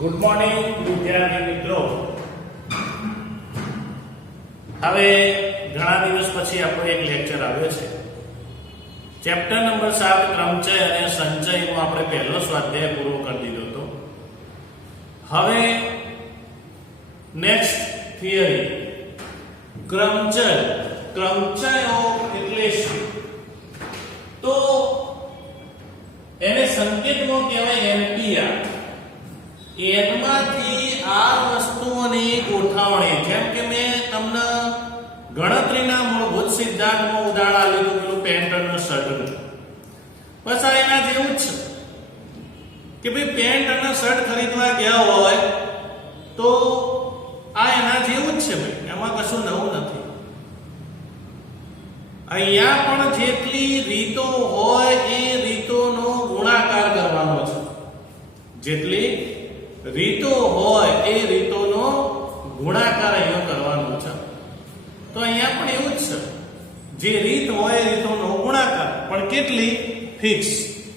Good morning વિદ્યાર્થી મિત્રો. હવે ઘણા દિવસ પછી આપણો એક લેક્ચર આવ્યો છે. ચેપ્ટર નંબર 7 ક્રમચય અને સંચયનો આપણે પહેલો સ્વાધ્યાય પૂરો કરી દીધો હતો. હવે નેક્સ્ટ થિયરી ક્રમચય. ક્રમચયો એટલે શું? તો એને સંકેતમાં કહેવાય એનપીઆર. એનમાંથી આ વસ્તુઓની ગોઠવણી, જેમ કે મેં તમને ગણતરીના મૂળભૂત સિદ્ધાંતમાં ઉદાહરણ આપ્યું પેલું પેન્ટ અને શર્ટનું. બસ આ એના જેવું જ છે કે ભાઈ પેન્ટ અને શર્ટ ખરીદવા ગયા હોય તો આ એના જેવું જ છે ભાઈ, એમાં કશું નવું નથી. અહીંયા પણ જેટલી રીતો હોય એ રીતોનો ગુણાકાર કરવાનો છે. જેટલી રીતો હોય એ રીતોનો ગુણાકાર અહીંયા કરવાનો છે. તો અહીંયા પણ એવું જ છે, જે રીત હોય એ રીતોનો ગુણાકાર, પણ કેટલી? ફિક્સ.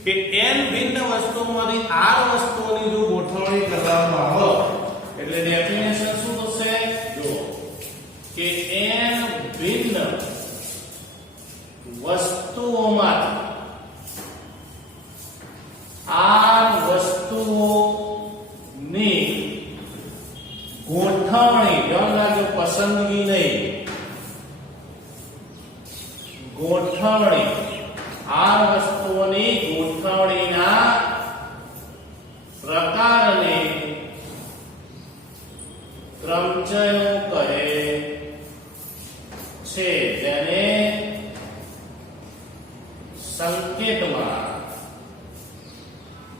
કે n ભિન્ન વસ્તુઓમાંથી r વસ્તુઓની જો ગોઠવણી કરવામાં આવે એટલે ડેફિનેશન શું થશે? જો કે n ભિન્ન વસ્તુઓમાંથી r વસ્તુઓની ગોઠવણી, ધ્યાન રાખજો, પસંદગી નહીં, ગોઠવણી, આ વસ્તુઓની ગોઠવણીના પ્રકારને ક્રમચયો કહે છે, જેને સંકેતમાં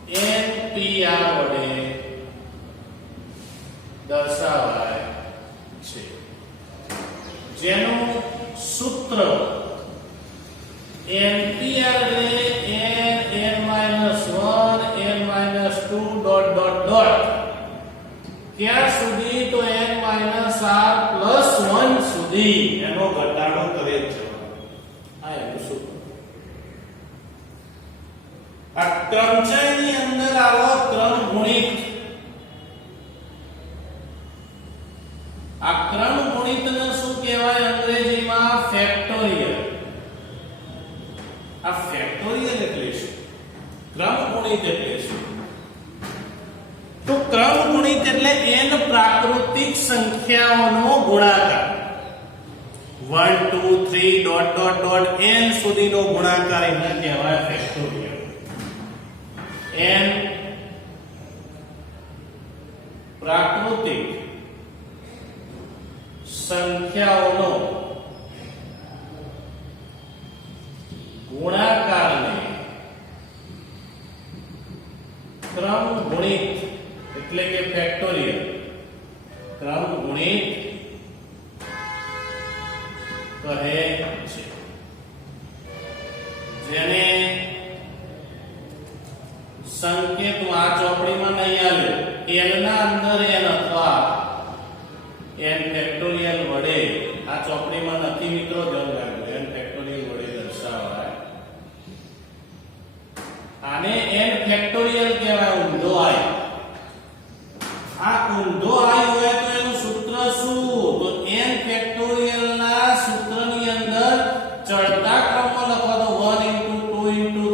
NPR વડે દર્શાવાય છે, જેનું સૂત્ર NPR એટલે n-1 ક્યાં સુધી? તો n-r+1 સુધી એનો ઘટાડો કરે છે. આ એનું સૂત્ર. આ ક્રમચયની અંદર આવો ક્રમ ગુણિત. આ ક્રમ ગુણિતને શું કહેવાય અંગ્રેજીમાં? ફેક્ટોરિયલ. આ ફેક્ટોરિયલ એટલે શું? ક્રમ ગુણિત એટલે શું? તો ક્રમ ગુણિત એટલે n પ્રાકૃતિક સંખ્યાઓનો ગુણાકાર. 1 2 3 n સુધીનો ગુણાકાર એને કહેવાય ફેક્ટોરિયલ. n પ્રાકૃતિક સંખ્યાઓનો ગુણાકારને ક્રમ ગુણિત એટલે કે ફેક્ટોરિયલ, ક્રમ ગુણિત કહે છે, જેને સંકેત આ ચોપડીમાં નહીં આવ્યો, n ના અંદર n અથવા n ફેક્ટોરિયલ વડે, આ ચોપડીમાં નથી મિત્રો, ધ્યાન રાખજો, n ફેક્ટોરિયલ વડે દર્શાવાય. આને n ફેક્ટોરિયલ કહેવાય, ઊંધો આય. આ ઊંધો આય હોય તો એનું સૂત્ર શું? તો n ફેક્ટોરિયલ ના સૂત્રની અંદર ચડતા ક્રમમાં લખો તો 1 * 2 *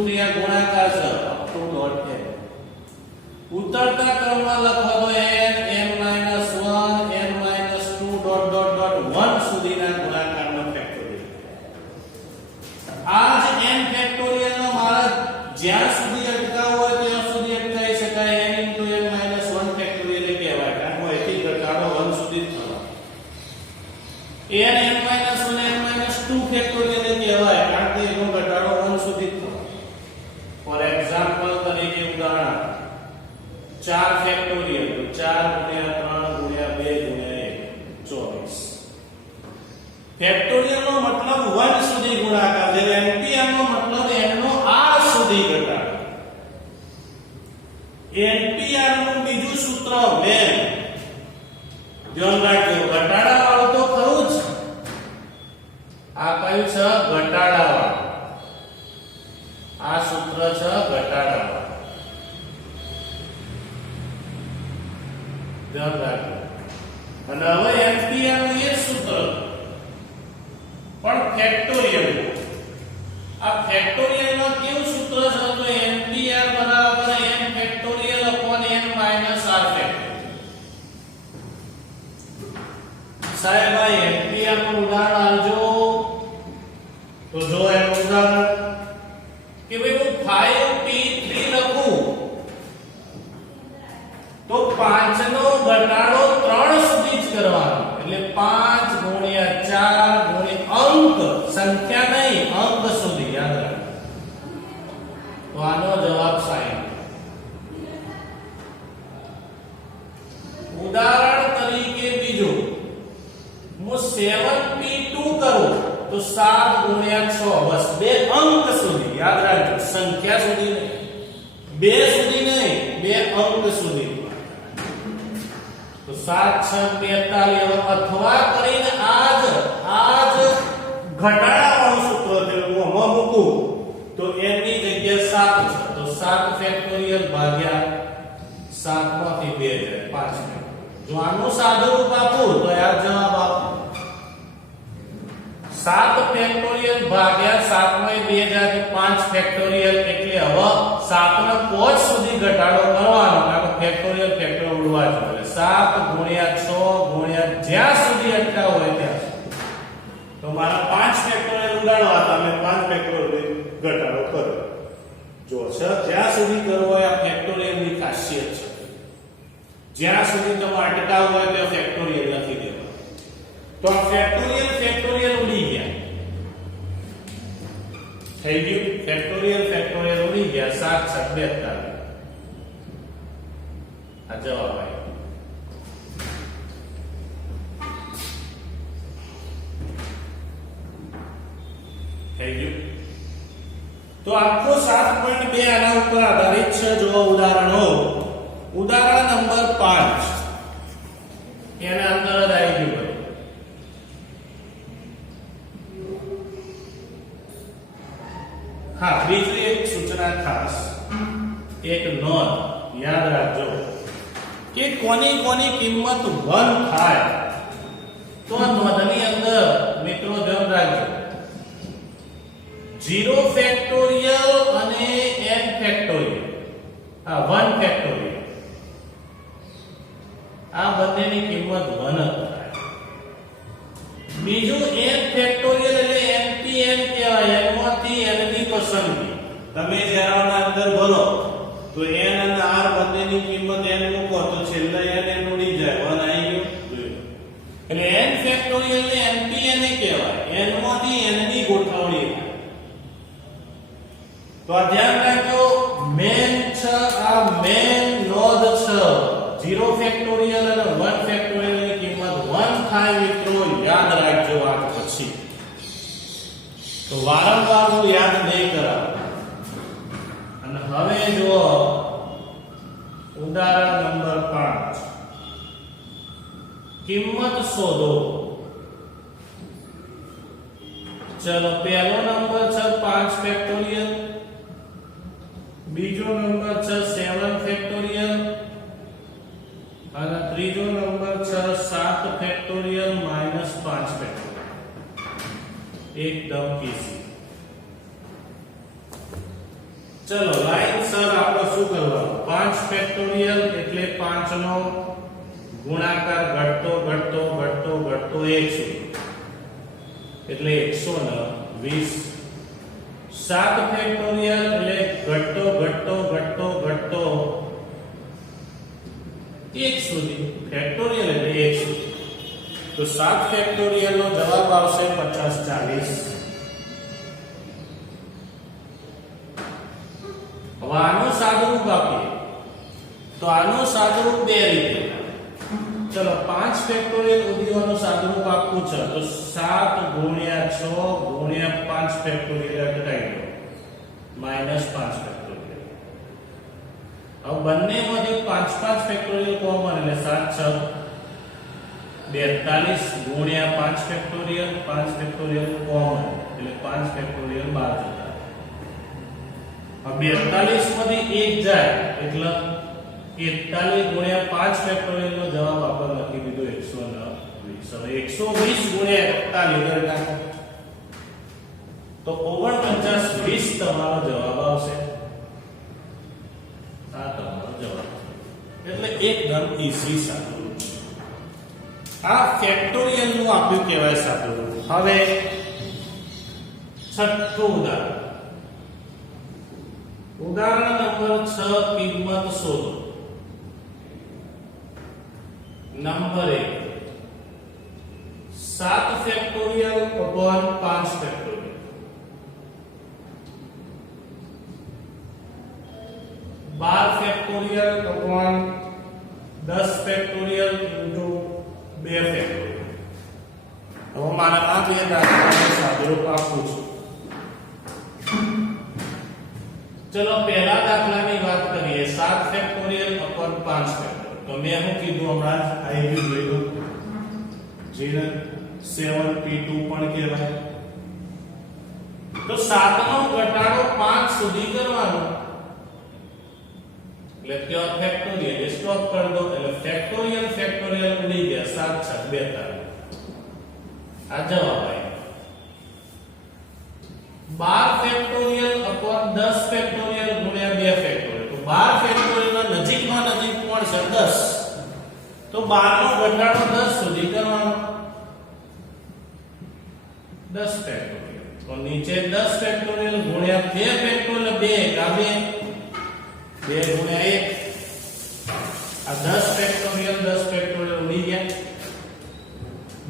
3 આ ગુણાકાર છે, અપ ટુ ડોટ n. ઉતરતા ક્રમમાં લખો તો n n-1 n-2 1 સુધીના ગુણાકારનો ફેક્ટોરિયલ. આ જ n ફેક્ટોરિયલ નો મારા જ્યાં સુધી અટકાવો હોય ત્યાં સુધી અટકાવી શકાય. n * n-1 ફેક્ટોરિયલ કહેવાય, કારણ કે એથી ઘટાડો 1 સુધી જ થવાનો. n n-2 ફેક્ટોરિયલ કહેવાય, કારણ કે એનો ઘટાડો 1 સુધી જ થવાનો. ફોર એક્ઝામ્પલ તરીકે ઉદાહરણ 4 ફેક્ટોરિયલ, તો 4 * 3 * 2 * 1 24. ફેક્ટોરિયલ નો મતલબ 1 સુધી ગુણાકાર, જ્યારે NPR નો મતલબ n નો r સુધી ઘટાડો. NPR નું બીજું સૂત્ર મેં ધ્યાન રાખજો, ઘટાડા વાળું તો ખરું જ. આ કયું છે? ઘટાડા વાળું. આ સૂત્ર છે ઘટાડા. યાદ રાખજો. અને હવે એમ્પિયર નું એ સૂત્ર પણ ફેક્ટોરિયલ. આ ફેક્ટોરિયલ નું કેવું સૂત્ર છે? તો એમ્પિયર બરાબર n factorial upon n minus r factorial. સાહેબ આ એમ્પિયર નું ઉદાહરણ આલજો. તો જો એનું ઉદાહરણ કે ભાઈ હું 5p3 લખું તો 5 નો ઘટાડો 3 સુધી જ કરવાનો. એટલે 5 ગુણ્યા 4 ગુણ્યા અંક, સંખ્યા નહીં અંક સુધી યાદ રાખો. તો આનો જવાબ 60. ઉદાહરણ તરીકે બીજું હું 7p2 કરું તો 7 ગુણ્યા 6 બસ બે અંક સુધી યાદ રાખજો. સંખ્યા સુધી નહીં, બે સુધી નહીં, બે અંક સુધી. તો 7 6 42 અથવા કરીને આજ ઘટાડાવાળું સૂત્ર છે હું મૂકું તો n ની જગ્યાએ 7 છે તો 7 ફેક્ટોરિયલ ભાગ્યા 7 માંથી 2 જાય 5. જો આનું સાદું રૂપ આપું તો આ જવાબ આપો 7 ફેક્ટોરિયલ ભાગ્યા 7 માં 2 જાય તો 5 ફેક્ટોરિયલ. એટલે હવે 7 ને 5 સુધી ઘટાડો કરવાનો. કારણ ફેક્ટોરિયલ ઉડવા જ મળે. 7 ગુણ્યા 6 ગુણ્યા જ્યાં સુધી અટકાવ હોય ત્યાં સુધી. તો મારા 5 ફેક્ટોરિયલ ઉડાડવા તમે 5 ફેક્ટોરિયલ ઘટાડો કરો. જો જ્યાં સુધી કરવો હોય આ ફેક્ટોરિયલ ની ખાસિયત છે. જ્યાં સુધી તમે અટકાવ હોય ત્યાં ફેક્ટોરિયલ નથી દેવા. તો આ ફેક્ટોરિયલ ઉડી ગયા. થઈ ગયું ફેક્ટોરિયલ ઉડી ગયા. 7 6 42 આ જવાબ આવ્યો. થઈ ગયું. તો આખો 7.2 આના ઉપર આધારિત છે. જો ઉદાહરણો ઉદાહરણ નંબર 5 એના અંદર જ આવી ગયું. હા, બીજી એક સૂચના ખાસ એક નોંધ યાદ રાખજો કે કોની કિંમત 1 થાય તો નોંધની અંદર મિત્રો ધ્યાન રાખજો 0 ફેક્ટોરિયલ અને n ફેક્ટોરિયલ. આ 1 ફેક્ટોરિયલ આ બંનેની કિંમત 1 થાય. બીજું n ફેક્ટોરિયલ એટલે npn કહેવાય. n માંથી n ની પસંદગી તમે જ્યારે આના અંદર ભરો તો n અને r બંનેની કિંમત n મૂકો તો છેલ્લા n ઉડી જાય 1 આવી ગયો. એટલે n ફેક્ટોરિયલ ને npn કહેવાય. n માંથી n ની ગોઠવણી. તો આ ધ્યાન રાખજો મેન છે. આ મેન નોંધ છે. 0 ફેક્ટોરિયલ અને 1 ફેક્ટોરિયલ ની કિંમત 1 થાય મિત્રો. યાદ રાખજો આ પછી. તો વારંવાર હું યાદ નહીં કરાવું. અને હવે જો ઉદાહરણ નંબર 5 કિંમત શોધો. ચલો પહેલો નંબર છે 5 ફેક્ટોરિયલ, બીજો નંબર છે 7 ફેક્ટોરિયલ અને ત્રીજો નંબર છે 7 ફેક્ટોરિયલ માઈનસ 5 ફેક્ટોરિયલ. એકદમ ઈઝી. ચલો લાઈન સર આપણે શું કરવાનું? 5 ફેક્ટોરિયલ એટલે 5 નો ગુણાકાર ઘટતો 1 એટલે 120. 7 ફેક્ટોરિયલ એટલે ઘટતો 1 સુધી. ફેક્ટોરિયલ એટલે 1 સુધી. તો 7 ફેક્ટોરિયલ નો જવાબ આવશે 50 40. હવે આનું સાદુરૂપ આપીએ તો આનું સાદુરૂપ બે રીતે. ચલો 5 ફેક્ટોરિયલ ઉદીઓનું સાદુરૂપ આપવું છે તો 7 ગુણ્યા 6 ગુણ્યા 5 ફેક્ટોરિયલ ઘટાડી દો માઈનસ 5 ફેક્ટોરિયલ. હવે બંનેમાંથી 5 ફેક્ટોરિયલ કોમન એટલે 7 6 42 ગુણ્યા 5 ફેક્ટોરિયલ 5 ફેક્ટોરિયલ કોમન એટલે 5 ફેક્ટોરિયલ બહાર જતા. હવે 42 માંથી 1 જાય એટલે 41 ગુણ્યા 5 ફેક્ટોરિયલ નો જવાબ આપણે લખી દીધો 120. હવે 120 ગુણ્યા 41 નાખો તો 49 20 તમારો જવાબ આવશે. આ તમારો જવાબ એટલે એકદમ ઈઝી સાદું. આ ફેક્ટોરિયલ નું આપ્યું કહેવાય સાદું. હવે છઠ્ઠું ઉદાહરણ, ઉદાહરણ નંબર 6 કિંમત શોધો. Number 1 7 factorial upon 5 factorial. 12 factorial upon 10 factorial into 2 factorial. હવે મારે આ બે દાખલાને સાદુરૂપ આપવું છે. ચલો પહેલા દાખલાની વાત કરીએ. 7 ફેક્ટોરિયલ upon 5 ફેક્ટોરિયલ. તો મેં શું કીધું હમણાં આવી જોયું, જેને 7p2 પણ કહેવાય. તો 7 નો ઘટાડો 5 સુધી કરવાનો એટલે ક્યાં ફેક્ટોરિયલ સ્ટોપ કરી દો એટલે ફેક્ટોરિયલ ફેક્ટોરિયલ ઉડી ગયા 7 6 42. આ જવાબ આવ્યો. 12 ફેક્ટોરિયલ upon 10 ફેક્ટોરિયલ ગુણ્યા 2 ફેક્ટોરિયલ. તો 12 ફેક્ટોરિયલ ના નજીકમાં નજીક કોણ છે 10. તો 12 નો ઘટાડો 10 સુધી કરવાનો 10 ફેક્ટોરિયલ. તો નીચે 10 ફેક્ટોરિયલ ગુણ્યા 2 ફેક્ટોરિયલ 2 કા 2 ગુણ્યા 1. આ 10 ફેક્ટોરિયલ 10 ફેક્ટોરિયલ ઉડી ગયા.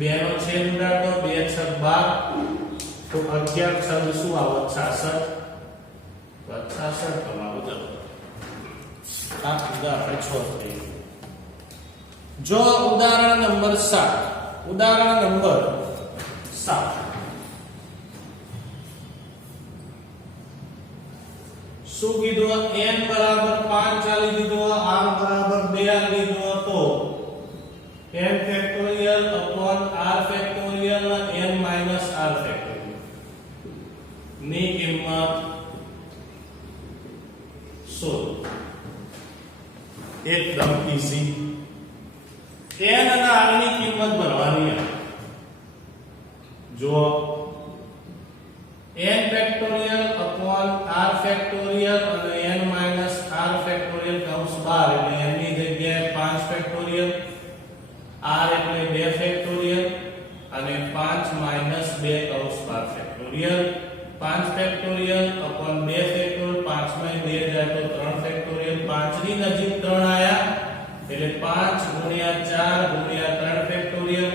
2 નો છેદ ઉડાડો 2 6 12. તો 11 છેદ શું આવે 66. 66 તમારો જવાબ. આ ઉદાહરણ 6 થઈ. જો ઉદાહરણ નંબર 7, ઉદાહરણ નંબર 7 શું કીધું? n બરાબર 5 ચાલી દીધો, r બરાબર 2 આલી દીધો. તો n factorial upon r factorial n minus r factorial ની કિંમત શોધો. એકદમ ઈઝી. n અને r ની કિંમત ભરવાની. જો n factorial upon r factorial અને n minus r ફેક્ટોરિયલ કૌંસ 12 એટલે n ની જગ્યાએ 5 ફેક્ટોરિયલ, r એટલે 2 ફેક્ટોરિયલ અને 5 minus 2 કૌંસ 12 ફેક્ટોરિયલ. 5 ફેક્ટોરિયલ upon 2 ફેક્ટોરિયલ, 5 માં 2 જાય તો 3 ફેક્ટોરિયલ. 5 ની નજીક 3 આયા એટલે 5 ગુણ્યા 4 ગુણ્યા 3 ફેક્ટોરિયલ.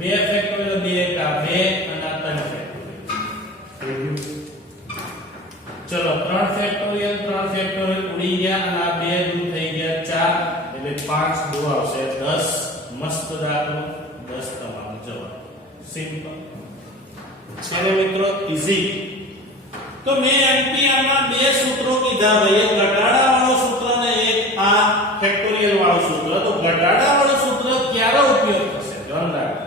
2 ફેક્ટોરિયલ 2 કા 2 અને 3 ફેક્ટોરિયલ. ચલો 3 ફેક્ટોરિયલ ઉડી ગયા અને આ 2 દૂર થઈ ગયા 4 એટલે 5 દૂર આવશે 10. મસ્ત દાખલો 10 તમારો જવાબ. સિમ્પલ છે ને મિત્રો, ઈઝી. તો મેં એમપીઆર માં બે સૂત્રો કીધા ભાઈ, એક ઘટાડા વાળો સૂત્ર અને એક આ ફેક્ટોરિયલ વાળો સૂત્ર. તો ઘટાડા વાળો સૂત્ર ક્યારે ઉપયોગ થશે ધ્યાન રાખો.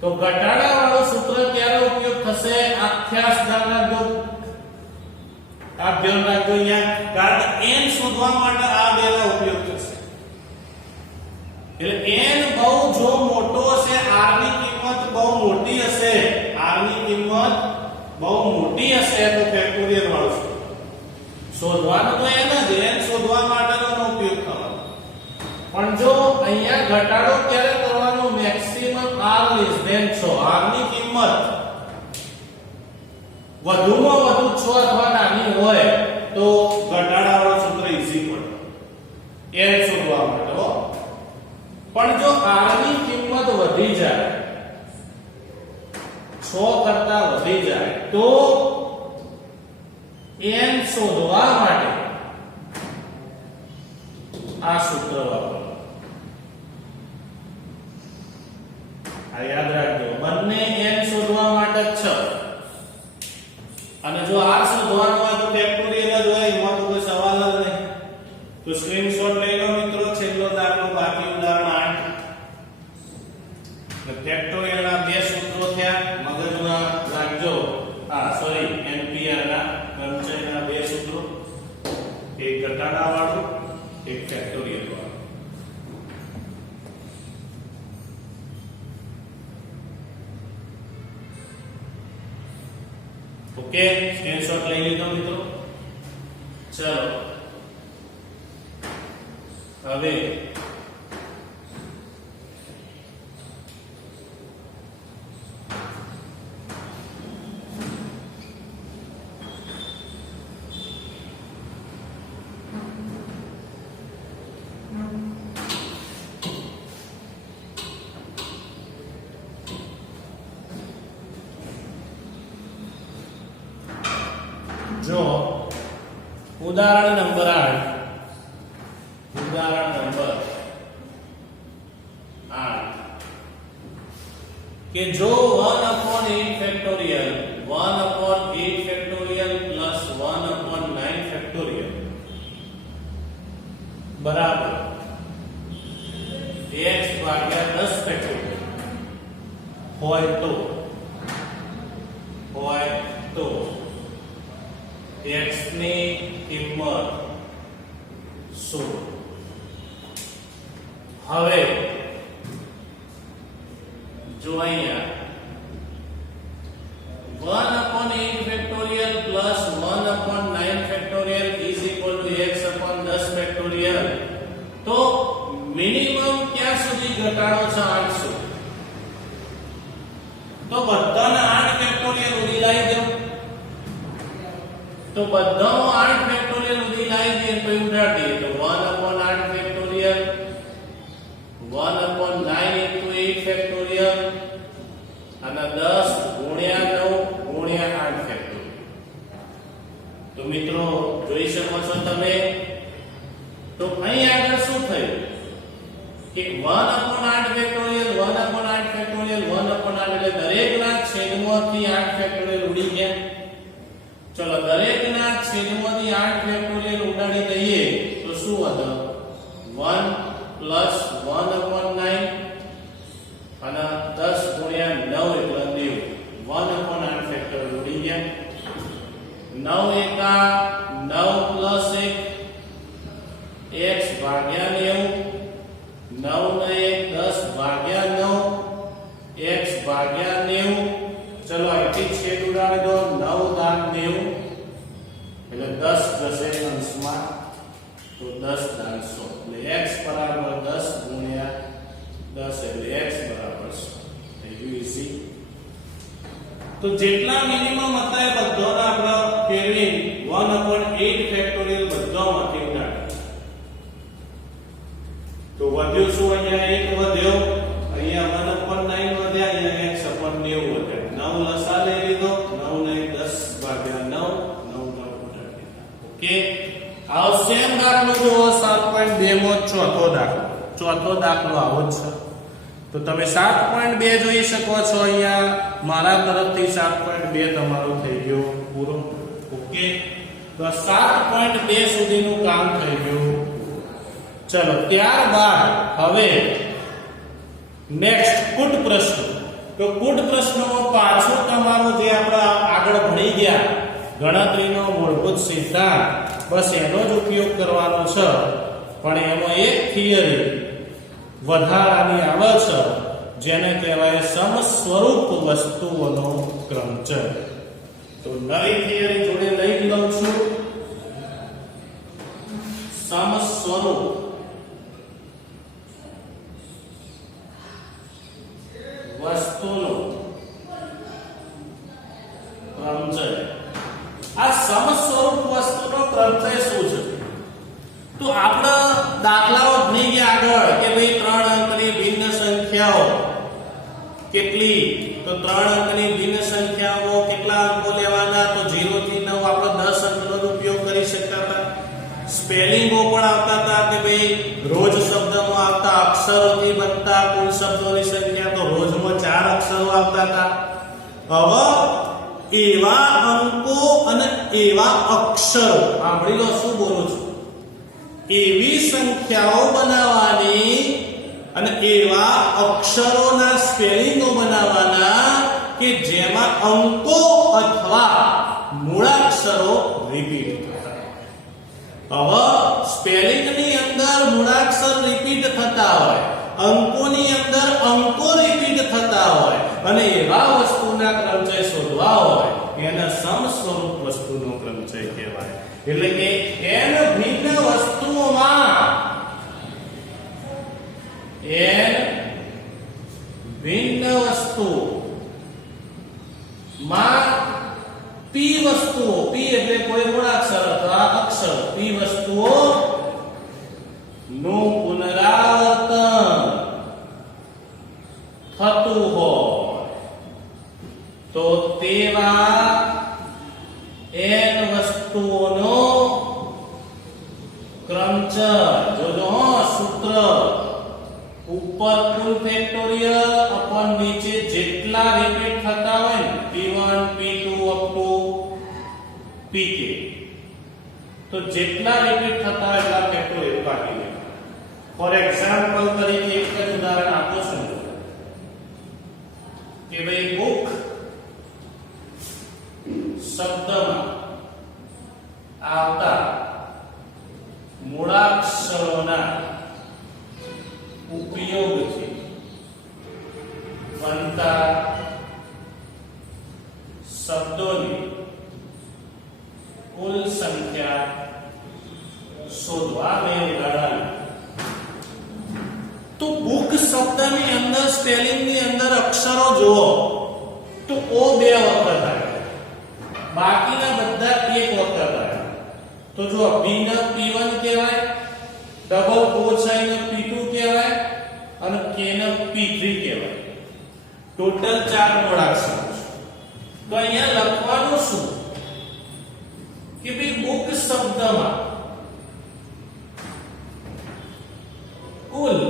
તો ઘટાડા વાળો સૂત્ર ક્યારે ઉપયોગ થશે? આખ્યાસ ધ્યાન રાખજો. આ ધ્યાન રાખજો અહીંયા, કારણ કે n શોધવા માટે આ બેનો ઉપયોગ થશે. એટલે n બહુ જો મોટો હશે, r ની કિંમત બહુ મોટી હશે, r ની કિંમત બહુ મોટી હશે તો ફેક્ટોરિયલ વાળો સૂત્ર શોધવાનું તો n જ, n શોધવા માટેનો ઉપયોગ થવાનો. પણ જો અહીંયા ઘટાડો ક્યારે કરવાનો? Maximum r less than 6. r ની કિંમત વધુમાં વધુ 6 અથવા નાની હોય તો ઘટાડાવાળો સૂત્ર ઈઝી પડે n શોધવા માટે. પણ જો r ની કિંમત વધી જાય, 6 કરતા વધી જાય તો n શોધવા માટે આ સૂત્ર વાપરો. આ યાદ રાખજો, બંને n શોધવા માટે 6 અને જો r શોધવાનું હોય તો ફેક્ટોરિયલ જ હોય, એમાં તો કોઈ સવાલ જ નહીં. તો સ્ક્રીનશોટ લઈ લો મિત્રો. છેલ્લો દાખલો બાકી ઉદાહરણ 8. ફેક્ટોરિયલ ના બે સૂત્રો થયા, મગજમાં રાખજો. એનપીઆર ના ગણતરીના બે સૂત્રો, એક ઘટાડા વાળું ઓકે, સ્ક્રીનશોટ લઈ લીધો મિત્રો. ચલો હવે જો ઉદાહરણ નંબર 8, ઉદાહરણ નંબર 8 કે જો 1/8 ફેક્ટોરિયલ 1/8 ફેક્ટોરિયલ પ્લસ 1/9 ફેક્ટોરિયલ બરાબર x ભાગ્યા 10 ફેક્ટોરિયલ હોય તો x ની કિંમત શું? હવે જો અહીંયા 1/8 factorial plus 1/9 factorial is equal to x/10 factorial, તો મિનિમમ ક્યાં સુધી ઘટાડો છે 8 સુધી? તો બધાના 8 ફેક્ટોરિયલ ઉડી લાવી દો. તો બધાનો 8 ફેક્ટોરિયલ ઉડી લાવી દે તો ઉડાડી દે. તો 1/8 ફેક્ટોરિયલ 1/9 into 8 ફેક્ટોરિયલ અને 10 ગુણ્યા 9 ગુણ્યા 8 ફેક્ટોરિયલ. તો મિત્રો જોઈ શકો છો તમે, તો અહીં આગળ શું થયું કે 1/8 ફેક્ટોરિયલ 1/8 ફેક્ટોરિયલ 1/8 એટલે દરેકના છેદમાંથી 8 ફેક્ટોરિયલ ઉડી ગયા. ચલો દરેકના છેદમાંથી 8 ફેક્ટોરિયલ ઉડાડી દઈએ તો શું વધે? 1 પ્લસ 1/9 અને 10 ગુણ્યા 9 એટલે 90. 1/8 ફેક્ટોરિયલ ઉડી ગયા. 9 એકા 9 પ્લસ 1 x ભાગ્યા 90. 9 ને 1 10 ભાગ્યા 9 x ભાગ્યા 90. ચલો અહીંથી છેદ ઉડાડી દો. 9 દાન 90 એટલે 10 જશે અંશમાં, તો 10 દાન 100 એટલે x બરાબર 10 ગુણ્યા 10 એટલે x બરાબર 100 થઈ ગયું ઈઝી. તો જેટલા મિનિમમ હતા એ બધાના આપણે ફેરવી 1/8 ફેક્ટોરિયલ બધામાંથી ઉડાડી. તો વધ્યું શું? અહીંયા 1 વધ્યો, અહીંયા 1/9 વધ્યા, અહીંયા x/90 વધ્યા. 9 લસા લઈ લીધો. 9 ને 10 ભાગ્યા 9 9 ઉડાડી. ઓકે, આવો સેમ દાખલો જો 7.2 માં ચોથો દાખલો આવો જ છે. તો તમે 7.2 જોઈ શકો છો. અહીંયા મારા તરફથી 7.2 તમારું થઈ ગયું પૂરું. ઓકે, તો 7.2 સુધીનું કામ થઈ ગયું. ચલો ત્યારબાદ હવે નેક્સ્ટ કુટ પ્રશ્ન. તો કુટ પ્રશ્નમાં પાછું તમારું જે આપણે આગળ ભણી ગયા ગણતરીનો મૂળભૂત સિદ્ધાંત, બસ એનો જ ઉપયોગ કરવાનો છે. પણ એમાં એક થિયરી વધારાની આવે છે જેને કહેવાય સમસ્વરૂપ વસ્તુઓનો ક્રમ છે. તો નવી થિયરી જોડે લઈ લઉં છું. સમસ્વરૂપ વસ્તુનો ક્રમ છે. આ સમસ્વરૂપ વસ્તુનો ક્રમ છે શું છે? તો આપણે દાખલાઓ ભણી ગયા આગળ કે ભાઈ 3 અંકની ભિન્ન સંખ્યાઓ કેટલી? તો 3 અંકની ભિન્ન સંખ્યાઓ કેટલા અંકો લેવાના? તો 0 થી 9 આપણે 10 અંકનો ઉપયોગ કરી શકતા હતા. સ્પેલિંગો પણ આવતા હતા કે ભાઈ રોજ શબ્દમાં આવતા અક્ષરોથી બનતા કુલ શબ્દોની સંખ્યા, તો રોજમાં 4 અક્ષરો આવતા હતા. હવે એવા અંકો અને એવા અક્ષરો, સાંભળી લો શું બોલું છું, એવી સંખ્યાઓ બનાવવાની અને એવા અક્ષરોના સ્પેલિંગો બનાવવાના કે જેમાં અંકો અથવા મૂળાક્ષરો રિપીટ થતા. હવે સ્પેલિંગની અંદર મૂળાક્ષર રિપીટ થતા હોય, અંકોની અંદર અંકો રિપીટ થતા હોય અને એવા વસ્તુના ક્રમ જે શોધવા હોય એને સમ સ્વરૂપ વસ્તુનો ક્રમચય કહેવાય. એટલે કે n ભિન્ન વસ્તુઓમાં n ભિન્ન વસ્તુઓમાં p વસ્તુઓ, p એટલે કોઈ મૂળાક્ષર અથવા અક્ષર, p વસ્તુઓ નું પુનરાવર્તન થતું હોય તો તેવા n વસ્તુઓનો ક્રમચય. જોજો સૂત્ર ઉપર કુલ ફેક્ટોરિયલ અપન નીચે જેટલા રિપીટ થતા હોય ને p1 p2 up to pk, તો જેટલા રિપીટ થતા હોય એટલા ફેક્ટોરિયલ કાઢી લે. ફોર એક્ઝામ્પલ તરીકે એક જ ઉદાહરણ આપો છું કે ભાઈ બુક શબ્દમાં આવતા મૂળાક્ષરોના ઉપયોગથી બનતા શબ્દોની કુલ સંખ્યા શોધવા મેં ઉદાહરણ. તો બુક શબ્દની અંદર સ્પેલિંગની અંદર અક્ષરો જુઓ તો ઓ બે વખત આવે, બાકીના બધા એક વખત આવે. તો જો બી ને p1 કહેવાય, ડબલ કોસાઈ ને p2 કહેવાય અને કે ને p3 કહેવાય. ટોટલ 4 મૂળાક્ષરો છે. તો અહીંયા લખવાનું શું કે ભાઈ બુક શબ્દમાં કુલ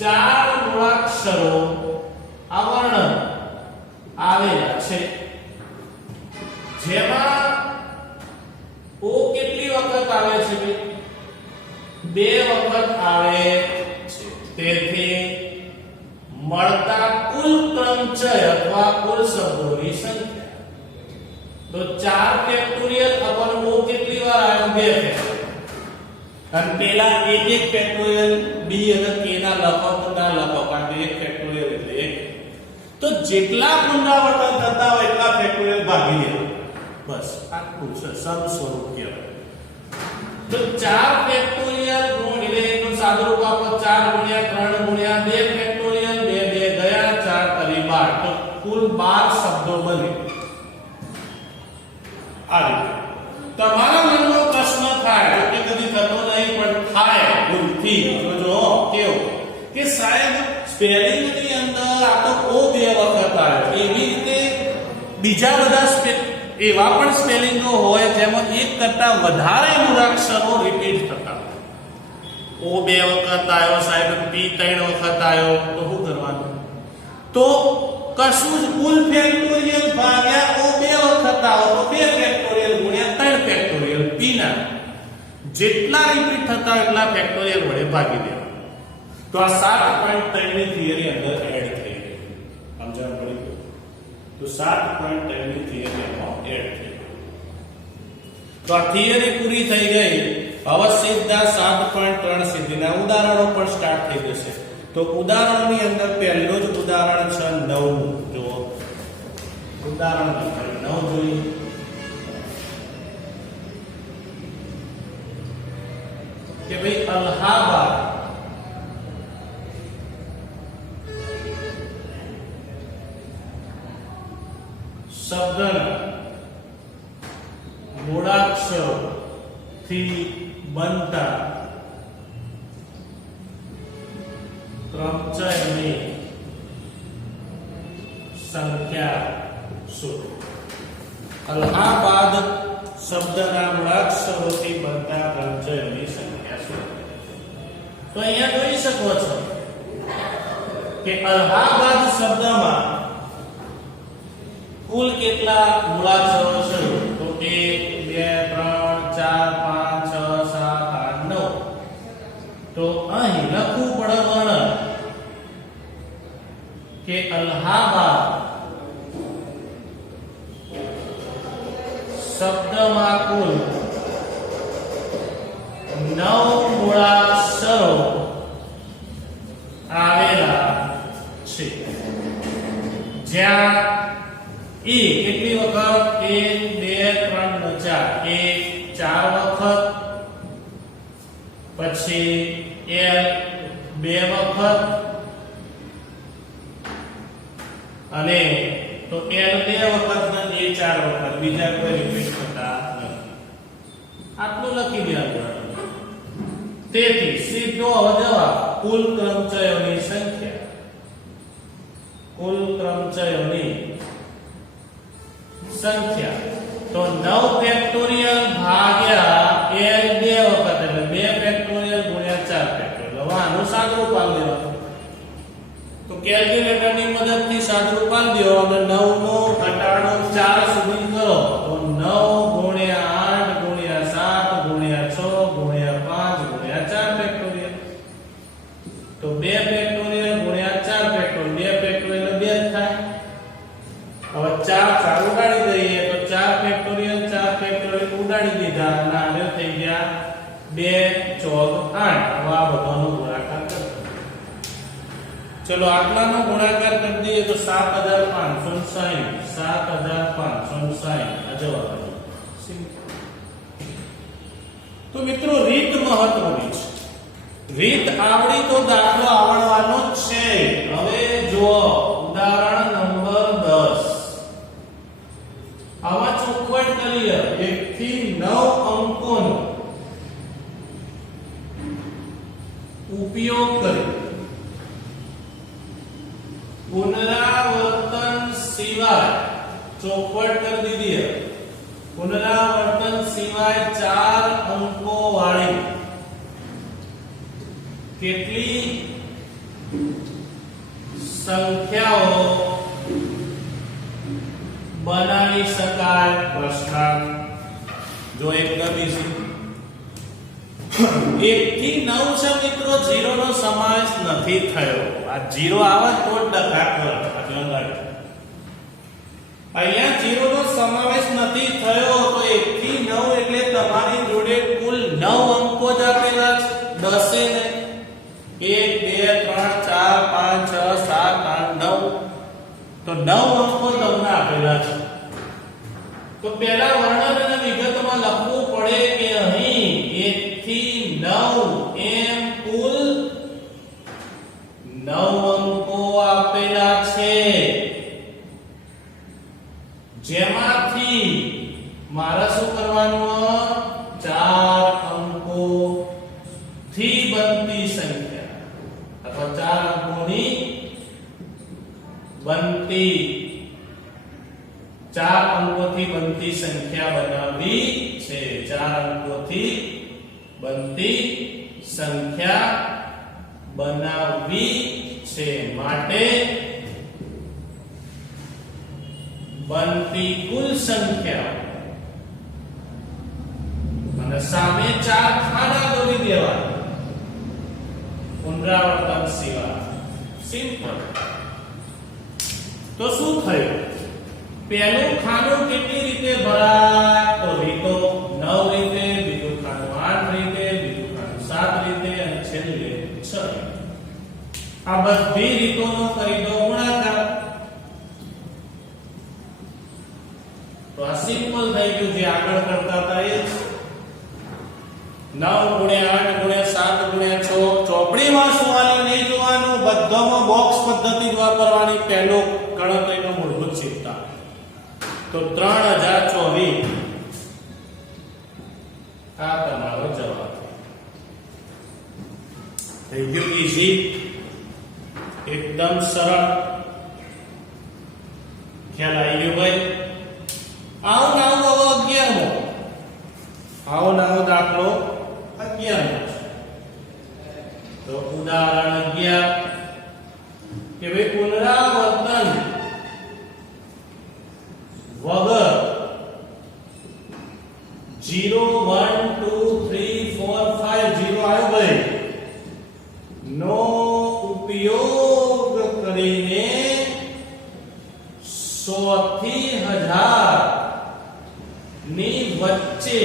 4 મૂળાક્ષરો આવર્ણ આવેલા છે, જેમાં ઓ કેટલી વખત આવે છે? બે વખત આવે છે. તેથી મળતા કુલ ક્રમચય અથવા કુલ શબ્દોની સંખ્યા. તો 4 ફેક્ટોરિયલ અપન ઓ કેટલી વાર આવ્યો? 2 ફેક્ટોરિયલ. અને પેલા એક ફેક્ટોરિયલ બી અને કે ના લખો ના લખો, કારણ કે 1 ફેક્ટોરિયલ એટલે 1. તો જેટલા પુનરાવર્તન થતા હોય એટલા ફેક્ટોરિયલ ભાગી લેવા. બસ આટલું છે, સમ સ્વરૂપ કહેવાય. તો 4 ફેક્ટોરિયલ એટલે એનું સાદું રૂપ આપો 4 ગુણ્યા 3 ગુણ્યા 2 ફેક્ટોરિયલ, 2 2 ગયા 4 તરી 12. તો કુલ 12 શબ્દો બને. આ રીતે તમારા મનમાં પ્રશ્ન થાય, જો કે કદી થતો નહીં પણ થાય ભૂલથી. જોજો કેવું કે સાહેબ સ્પેલિંગ ની અંદર આ તો ઓ બે વખત આવે, એવી રીતે બીજા બધા એવા પણ સ્પેલિંગો હોય જેમાં એક કરતા વધારે મૂળાક્ષરો રિપીટ થતા હોય. ઓ બે વખત આવ્યો સાહેબ, પી 3 વખત આવ્યો, તો શું કરવાનું? તો કશું જ કુલ ફેક્ટોરિયલ ભાગ્યા ઓ બે વખત આવો તો 2 ફેક્ટોરિયલ ગુણ્યા 3 ફેક્ટોરિયલ પી ના જેટલા રિપીટ થતા હોય એટલા ફેક્ટોરિયલ વડે ભાગી દેવા. તો આ 7.3 ની થિયરી અંદર એડ થઈ ગઈ. સમજણ પડી ગઈ? તો 7.3 ની થિયરી એમાં એડ થઈ ગઈ. તો આ થિયરી પૂરી થઈ ગઈ. હવે સીધા 7.3 સુધીના ઉદાહરણો પણ સ્ટાર્ટ થઈ જશે. તો ઉદાહરણની અંદર પહેલું જ ઉદાહરણ છે 9. જો ઉદાહરણ નંબર 9 જોઈએ. કે ભાઈ અલ્હાબાદ શબ્દના મૂળાક્ષરો થી બનતા ક્રમચયની સંખ્યા શું? અલ્હાબાદ શબ્દના મૂળાક્ષરોથી બનતા ક્રમચયની સંખ્યા શું? તો અહીંયા જોઈ શકો છો કે અલ્હાબાદ શબ્દમાં કુલ કેટલા મૂળાક્ષરો છે? તો 1 2 3 4 5 6 7 8 9. તો અહીં લખવું પડે વર્ણન કે અલ્હાબાદ શબ્દમાં કુલ 9 મૂળાક્ષરો આવેલા છે, જ્યાં E કેટલી વખત 1 2 3 4 એ 4 વખત, પછી L 2 વખત અને તો L 2 વખત ને A 4 વખત, બીજા કોઈ રિપીટ થતા નથી. આટલું લખી દેવાનું. તેથી સીધો હવે જવાબ કુલ ક્રમચયોની સંખ્યા, કુલ ક્રમચયોની સંખ્યા તો 9 ફેક્ટોરિયલ ભાગ્યા L 2 વખત એટલે 2 ફેક્ટોરિયલ ગુણ્યા 4 ફેક્ટોરિયલ. હવે આનું સાદુરૂપ આપી દેવાનું. તો કેલ્ક્યુલેટર ની મદદથી સાદુરૂપ આપી દો અને 9 નો ઘટાડો 4 સુધી કરો તો 9 ગુણ્યા 8 ગુણ્યા 7 ગુણ્યા 6 ગુણ્યા 5 ગુણ્યા 4 ફેક્ટોરિયલ. તો 2 ફેક્ટોરિયલ ગુણ્યા 4 ફેક્ટોરિયલ 2 ફેક્ટોરિયલ 2 થાય. હવે 4 ઉડાડી દઈએ તો 4 ફેક્ટોરિયલ ઉડાડી દીધા અને આગળ થઈ ગયા 2 14 8. હવે આ બધાનો ગુણાકાર કરો. ચલો આટલાનો ગુણાકાર કરી દઈએ તો 7560 7560 આ જવાબ આવ્યો. તો મિત્રો રીત મહત્વની છે. રીત આવડી તો દાખલો આવડવાનો જ છે. હવે જુઓ ઉદાહરણ નંબર 10. આવા ચોખવટ કરીએ 1 થી 9 અંકોનો ઉપયોગ કરી પુનરાવર્તન સિવાય ચોખવટ કરી દીધી. પુનરાવર્તન સિવાય 4 અંકો વાળી કેટલી સંખ્યાઓ બનાવી શકાય? પ્રશ્ન જો એકદમ ઈઝી. 1 થી 9 છે મિત્રો, 0 નો સમાવેશ નથી થયો. આ 0 આવે તો જ ડખા કરો. અહીંયા 0 નો સમાવેશ નથી થયો તો 1 થી 9 એટલે તમારી જોડે કુલ 9 અંકો જ આપેલા છે. 10 ને 1 2 3 4 5 6 7 8 9 તો 9 અંકો તમને આપેલા છે. તો પહેલા વર્ણન અને વિગતમાં લખવું પડે કે અહીં 1 થી 9 એમ કુલ 9 અંકો આપેલા છે, જેમાંથી મારે શું કરવાનું? 4 અંકો થી બનતી સંખ્યા અથવા 4 અંકોની બનતી 4 અંકોથી બનતી સંખ્યા બનાવવી છે. 4 અંકોથી બનતી સંખ્યા બનાવવી છે. માટે બનતી કુલ સંખ્યા અને સામે 4 ખાના દોરી દેવાના પુનરાવર્તન સિવાય. સિમ્પલ. તો શું થયું? પહેલું ખાનું કેટલી રીતે ભરાય? તો રીતો 9 રીતે, બીજું ખાનું 8 રીતે, બીજું ખાનું 7 રીતે અને છેલ્લે 6 રીતે. આ બધી રીતોનો કરી દો ગુણાકાર. તો આ સિમ્પલ થઈ ગયું. જે આગળ કરતા હતા એ 9 ગુણ્યા 8 ગુણ્યા 7 ગુણ્યા 6. ચોપડીમાં શું આલ્યું નહીં જોવાનું, બધામાં બોક્સ પદ્ધતિ જ વાપરવાની. પહેલો ગણતરીનો મૂળભૂત સિદ્ધાંત. તો 3024 આ તમારો જવાબ થઈ ગયો. ઈઝી, એકદમ સરળ. ખ્યાલ આવી ગયો ભાઈ? આવો હવે 11મો. આવો દાખલો 11મો. તો ઉદાહરણ 11 કે ભાઈ પુનરાવર્તન વગર 0 1 2 3 4 5 0 આવ્યો ભાઈ નો ઉપયોગ કરીને 100 થી 1000 ની વચ્ચે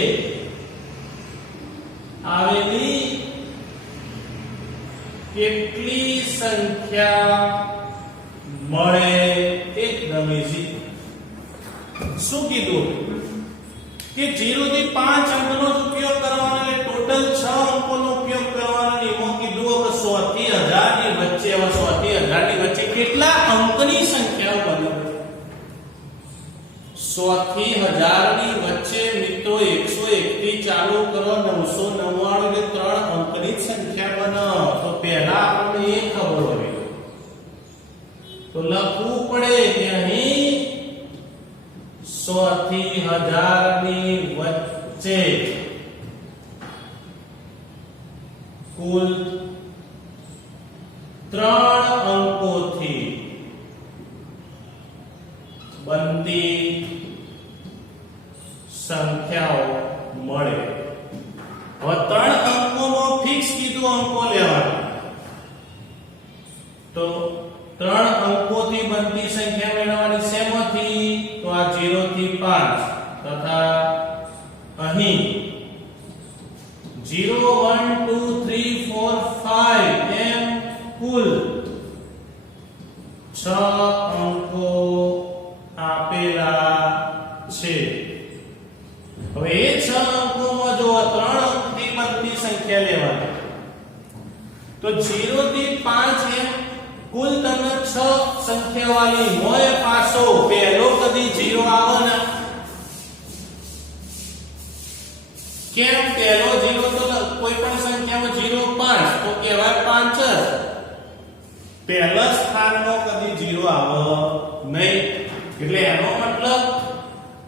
આવેલી કેટલી સંખ્યા મળે? એકદમ ઈઝી. શું કીધું કે 0 થી 5 અંકનો જ ઉપયોગ કરવાનો એટલે ટોટલ 6 અંકોનો ઉપયોગ કરવાનો અને એમાં કીધું કે 100 થી 1000 ની વચ્ચે 100 થી 1000 ની વચ્ચે કેટલા અંકની સંખ્યાઓ બને 100 થી 1000 ની વચ્ચે મિત્રો 101 થી ચાલુ કરો 999 એટલે 3 અંકની જ સંખ્યા બને તો પહેલા આપણને એ ખબર હોય તો લખવું પડે કે અહીં 100 થી 1000 ની વચ્ચે કુલ 3 અંકોથી બનતી સંખ્યાઓ મળે હવે 3 અંકોમાં ફિક્સ કીધું અંકો લેવાના તો 3 અંકોથી બનતી સંખ્યા મેળવવાની શેમાંથી તો આ 0 થી 5 તથા અહીં 0 1 2 3 4 5 એમ કુલ 6 અંકો આપેલા છે હવે એ 6 અંકોમાં જો 3 અંકની બનતી સંખ્યા લેવાની તો 0 થી 5 એમ કુલ તમને 6 સંખ્યા વાળી મોય પાસો પહેલો કદી 0 આવે ને કેમ પહેલો 0 તો કોઈ પણ સંખ્યામાં 0 5 તો કહેવાય 5 જ પહેલા સ્થાનમાં કદી 0 આવે નહીં એટલે એનો મતલબ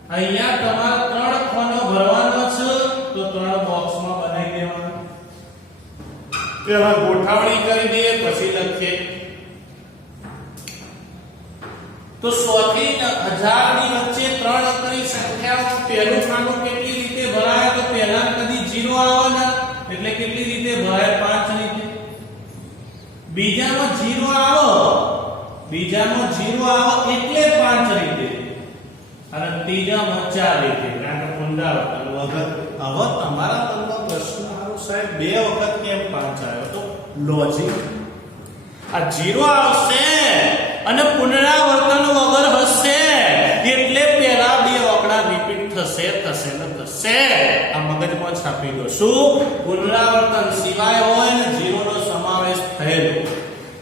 અહીંયા તમારે 3 ખાનો ભરવાનો છે તો 3 બોક્સમાં બનાવી દેવાનો પહેલા ગોઠવણી કરી દઈએ પછી લખીએ તો 100 થી 1000 ની વચ્ચે 3 અંકની સંખ્યામાં પહેલું ખાનું કેટલી રીતે ભરાય તો પહેલા કદી 0 આવે ને એટલે કેટલી રીતે ભરાય 5 રીતે બીજામાં 0 આવે એટલે 5 રીતે અને ત્રીજામાં 4 રીતે કારણ કે પુનરાવર્તન વગર હવે તમારા મનમાં પ્રશ્ન આવ્યો સાહેબ બે વખત કેમ 5 આવ્યો તો લોજિક આ 0 આવશે અને પુનરાવર્તન વગર હશે એટલે પહેલા બે આંકડા રિપીટ થશે આ મગજમાં છાપી દો શું પુનરાવર્તન સિવાય હોય ને 0 નો સમાવેશ થયેલો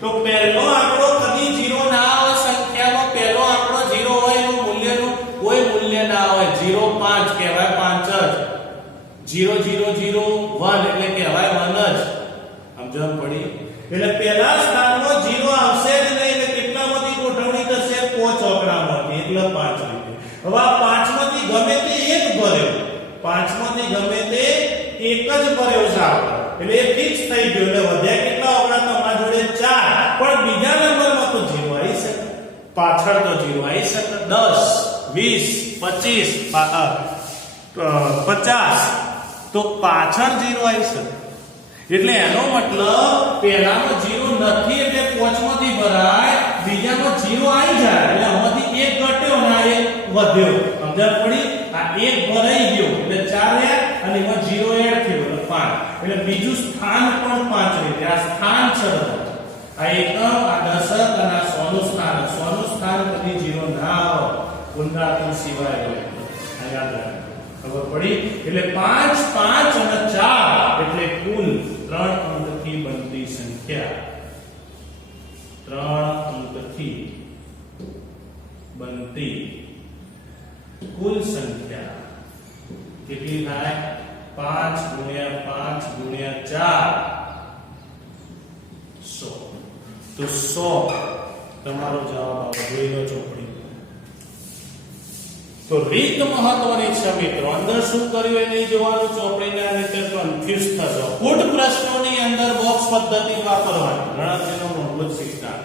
તો પહેલો આંકડો કદી 0 ના આવે સંખ્યામાં પહેલો આંકડો 0 હોય એનું મૂલ્યનું કોઈ મૂલ્ય ના હોય 0 5 કહેવાય 5 જ 0 0 0 1 એટલે કહેવાય 1 જ સમજણ પડી એટલે પહેલા સ્થાનમાં 0 આવશે જ નહીં એટલે કેટલામાંથી ગોઠવણી થશે 5 આંકડામાંથી એટલે 5 રીતે હવે આ 5 માંથી ગમે તે એક ભર્યો 5 માંથી ગમે તે એક જ ભર્યો છે એટલે એ ફિક્સ થઈ ગયો એટલે વધ્યા કેટલા આંકડા તમારા જોડે 4 પણ બીજા નંબરમાં તો 0 આવી શકે પાછળ તો 0 આવી શકે 10 20 25 50 તો પાછળ 0 આવી શકે એટલે એનો મતલબ પહેલામાં 0 નથી એટલે 5 માંથી ભરાય બીજામાં 0 આવી જાય એટલે આમાંથી એક ઘટ્યો ના એક વધ્યો સમજણ પડી આ એક ભરાઈ ગયો એટલે 4 રહ્યા અને એમાં 0 એડ થયો એટલે 5 એટલે બીજું સ્થાન પણ 5 રીતે આ સ્થાન છે આ એકમ આ દશક અને આ 100 નું સ્થાન કદી 0 ના આવે પુનરાવર્તન સિવાય હોય આ યાદ રાખો ખબર પડી એટલે 5 5 અને 4 એટલે કુલ 3 અંકથી બનતી સંખ્યા 3 અંકથી બનતી કુલ સંખ્યા કેટલી થાય 5 ગુણ્યા 5 ગુણ્યા 4 100 તો 100 તમારો જવાબ આવે જોઈ લો ચોપડી તો રીત મહત્વની છે મિત્રો અંદર શું કર્યું એ નહીં જોવાનું ચોપડીના રીતે કન્ફ્યુઝ થશો કુટ પ્રશ્નોની અંદર બોક્સ પદ્ધતિ વાપરવાની ગણતરીનો મૂળભૂત સિદ્ધાંત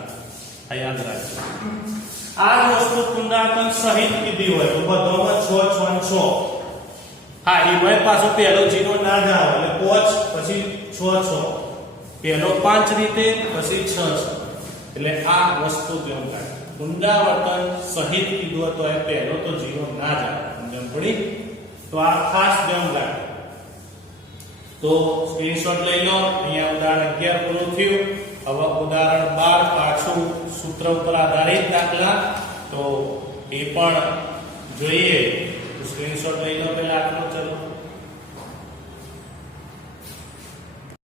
આ યાદ રાખજો આ વસ્તુ પુનરાવર્તન સહિત કીધી હોય તો બધામાં 6 6 6 હા એ ભાઈ પાછું પહેલો 0 ના જ આવે એટલે 5 પછી 6 6 પહેલો 5 રીતે પછી 6 6 એટલે આ વસ્તુ ધ્યાન રાખજો પુનરાવર્તન સહિત કીધું તો એ પહેલો તો 0 ના જ આવે સમજણ પડી તો આ ખાસ ધ્યાન રાખજો તો સ્ક્રીનશોટ લઈ લો અહીંયા ઉદાહરણ 11 પૂરું થયું હવે ઉદાહરણ 12 પાછું સૂત્ર ઉપર આધારિત દાખલા તો એ પણ જોઈએ તો સ્ક્રીનશોટ લઈ લો પહેલા આટલો ચલો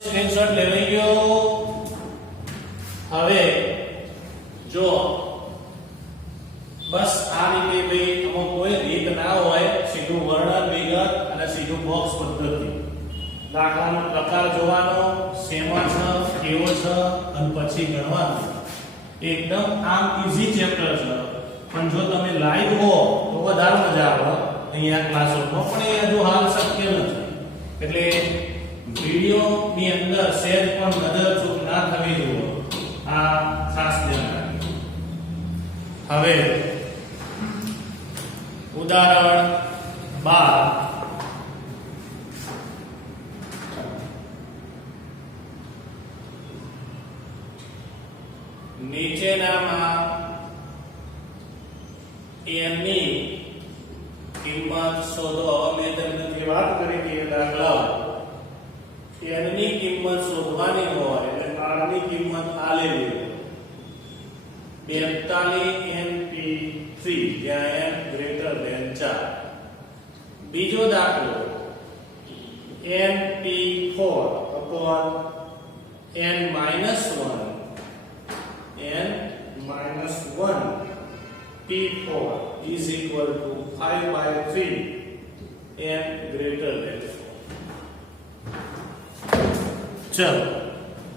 સ્ક્રીનશોટ લઈ ગયો હવે જો બસ આ રીતે ભાઈ અમુક કોઈ રીત ના હોય સીધું વર્ણન વિગત અને સીધું બોક્સ પદ્ધતિ દાખલાનો પ્રકાર જોવાનો શેમાં છે કેવો છે અને પછી ગણવાનું એકદમ આમ ઈઝી ચેપ્ટર છે પણ જો તમે લાઈવ હો તો વધારે મજા આવે અહીંયા ક્લાસરૂમમાં પણ એ હજુ હાલ શક્ય નથી એટલે વિડિયો ની અંદર સેજ પણ નજર ચૂક ના થવી જોઈએ આ ખાસ ધ્યાન રાખજો હવે ઉદાહરણ 12 નીચેનામાં n ની કિંમત શોધો મેં તમને વાત કરી કે દાખલા n ની કિંમત શોધવાની હોય એટલે r ની કિંમત આલેલી 42 np3 જ્યાં n ગ્રેટર ધેન 4 બીજો દાખલો np4 upon n minus 1 n minus 1 p4 is equal to 5/3 n greater than 4 ચલો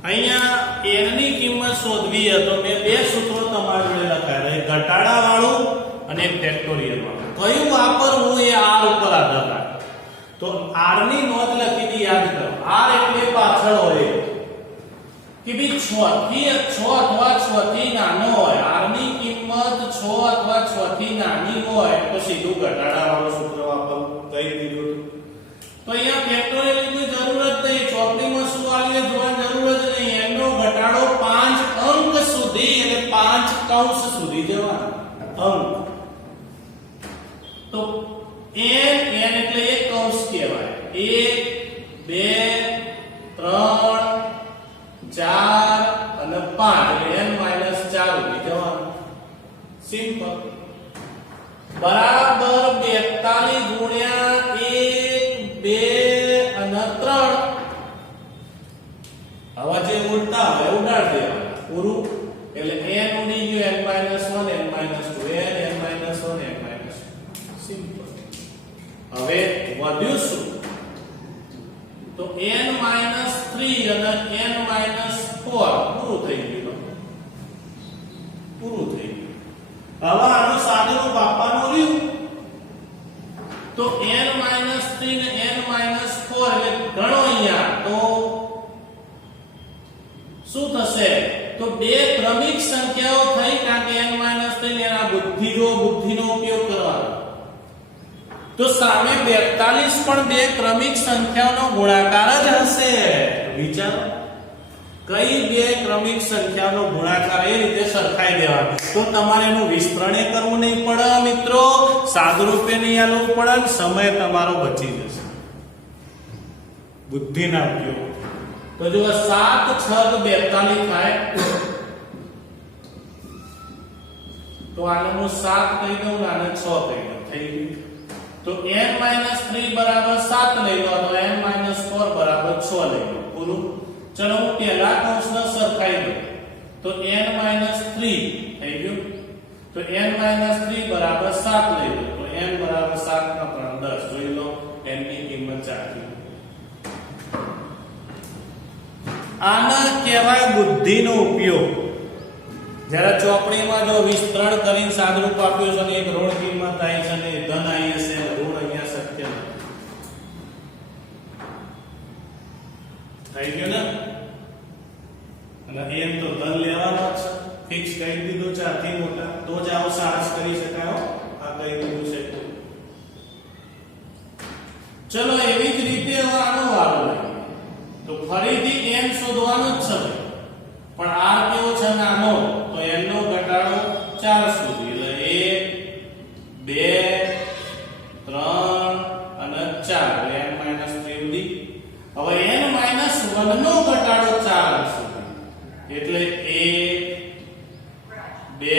અહીંયા n ની કિંમત શોધવી તો મેં બે સૂત્રો તમારા જોડે લખાયા છે ઘટાડા વાળું અને ફેક્ટોરિયલ વાળું કયું વાપરવું એ r ઉપર આધાર રાખે તો r ની નોંધ લખી દી યાદ કરો r એટલે પાછળ હોય કે ભઈ 6 અથવા 6 થી નાનો હોય r ની કિંમત 6 અથવા 6 થી નાની હોય તો સીધું ઘટાડા વાળું સૂત્ર વાપરવું કહી દીધું તો અહીંયા ફેક્ટોરિયલ ની કોઈ જરૂર જ નહીં ચોપડીમાં શું આલે જોવાની જરૂર જ નહીં એનો ઘટાડો 5 અંક સુધી એટલે 5 કૌંસ સુધી જવાનો અંક તો n એટલે એક કૌંસ કહેવાય 1 2 3 4 અને 5 એટલે n - 4 ઉડી જવાનું સિમ્પલ બરાબર 42 ગુણ્યા 1 2 અને 3 આવા જે ઉડતા હોય ઉડાડ દેવાના પૂરું એટલે n ઉડી ગયો n - 1 n - 2 n - 1 n - 2 simple હવે વધ્યું શું તો n - 3 અને n - 4 પૂરું થઈ ગયું હવે આનો સાદો રૂપ આપવાનું રહ્યું તો n - 3 ને n - 4 એટલે ગણો અહીંયા તો શું થશે તો બે ક્રમિક સંખ્યાઓ થઈ કારણ કે n - 3 ને આ બુદ્ધિનો ઉપયોગ કરવાનો તો સામે 42 પણ બે ક્રમિક સંખ્યાઓનો ગુણાકાર જ હશે વિચારો કઈ બે ક્રમિક સંખ્યાનો ગુણાકાર એ રીતે સરખાઈ દેવાનો તો તમારે એનું વિસ્તરણે કરવું નહીં પડે મિત્રો સાદુરૂપે નહીં આલવું પડે સમય તમારો બચી જશે બુદ્ધિના ઉપયોગ તો જો 7 6 42 થાય તો આને હું 7 કહી દઉં ને આને 6 કહી દઉં થઈ ગયું તો n - 3 બરાબર 7 લઈ લો તો n - 4 બરાબર 6 લઈ લો પૂરું ચલો હું પહેલા કૌંસને સરખાઈ દઉં તો n - 3 થઈ ગયું તો n - 3 બરાબર 7 લઈ લો તો n બરાબર 7 ના 3 10 જોઈ લો n ની કિંમત 4 થી આના કહેવાય બુદ્ધિનો ઉપયોગ જ્યારે ચોપડીમાં જો વિસ્તરણ કરીને સાદરૂપ આપ્યું છે ને એક ઋણ કિંમત આવી છે ને ધન આવી હશે ઋણ અહીંયા શક્ય નથી થઈ ગયું ને અને એમ તો ધન લેવાનો જ ફિક્સ કરી દીધું છે આથી મોટા તો જ આવો સાહસ કરી શકાય આ કહી દીધું છે ચલો એવી જ રીતે હવે આનો વારો લાગે તો ફરીથી n શોધવાનો જ છે પણ r કેવો છે નાનો તો n નો ઘટાડો 4 સુધી એટલે 1 2 3 અને 4 એટલે n - 3 સુધી હવે n - 1 નો ઘટાડો 4 સુધી એટલે 1 2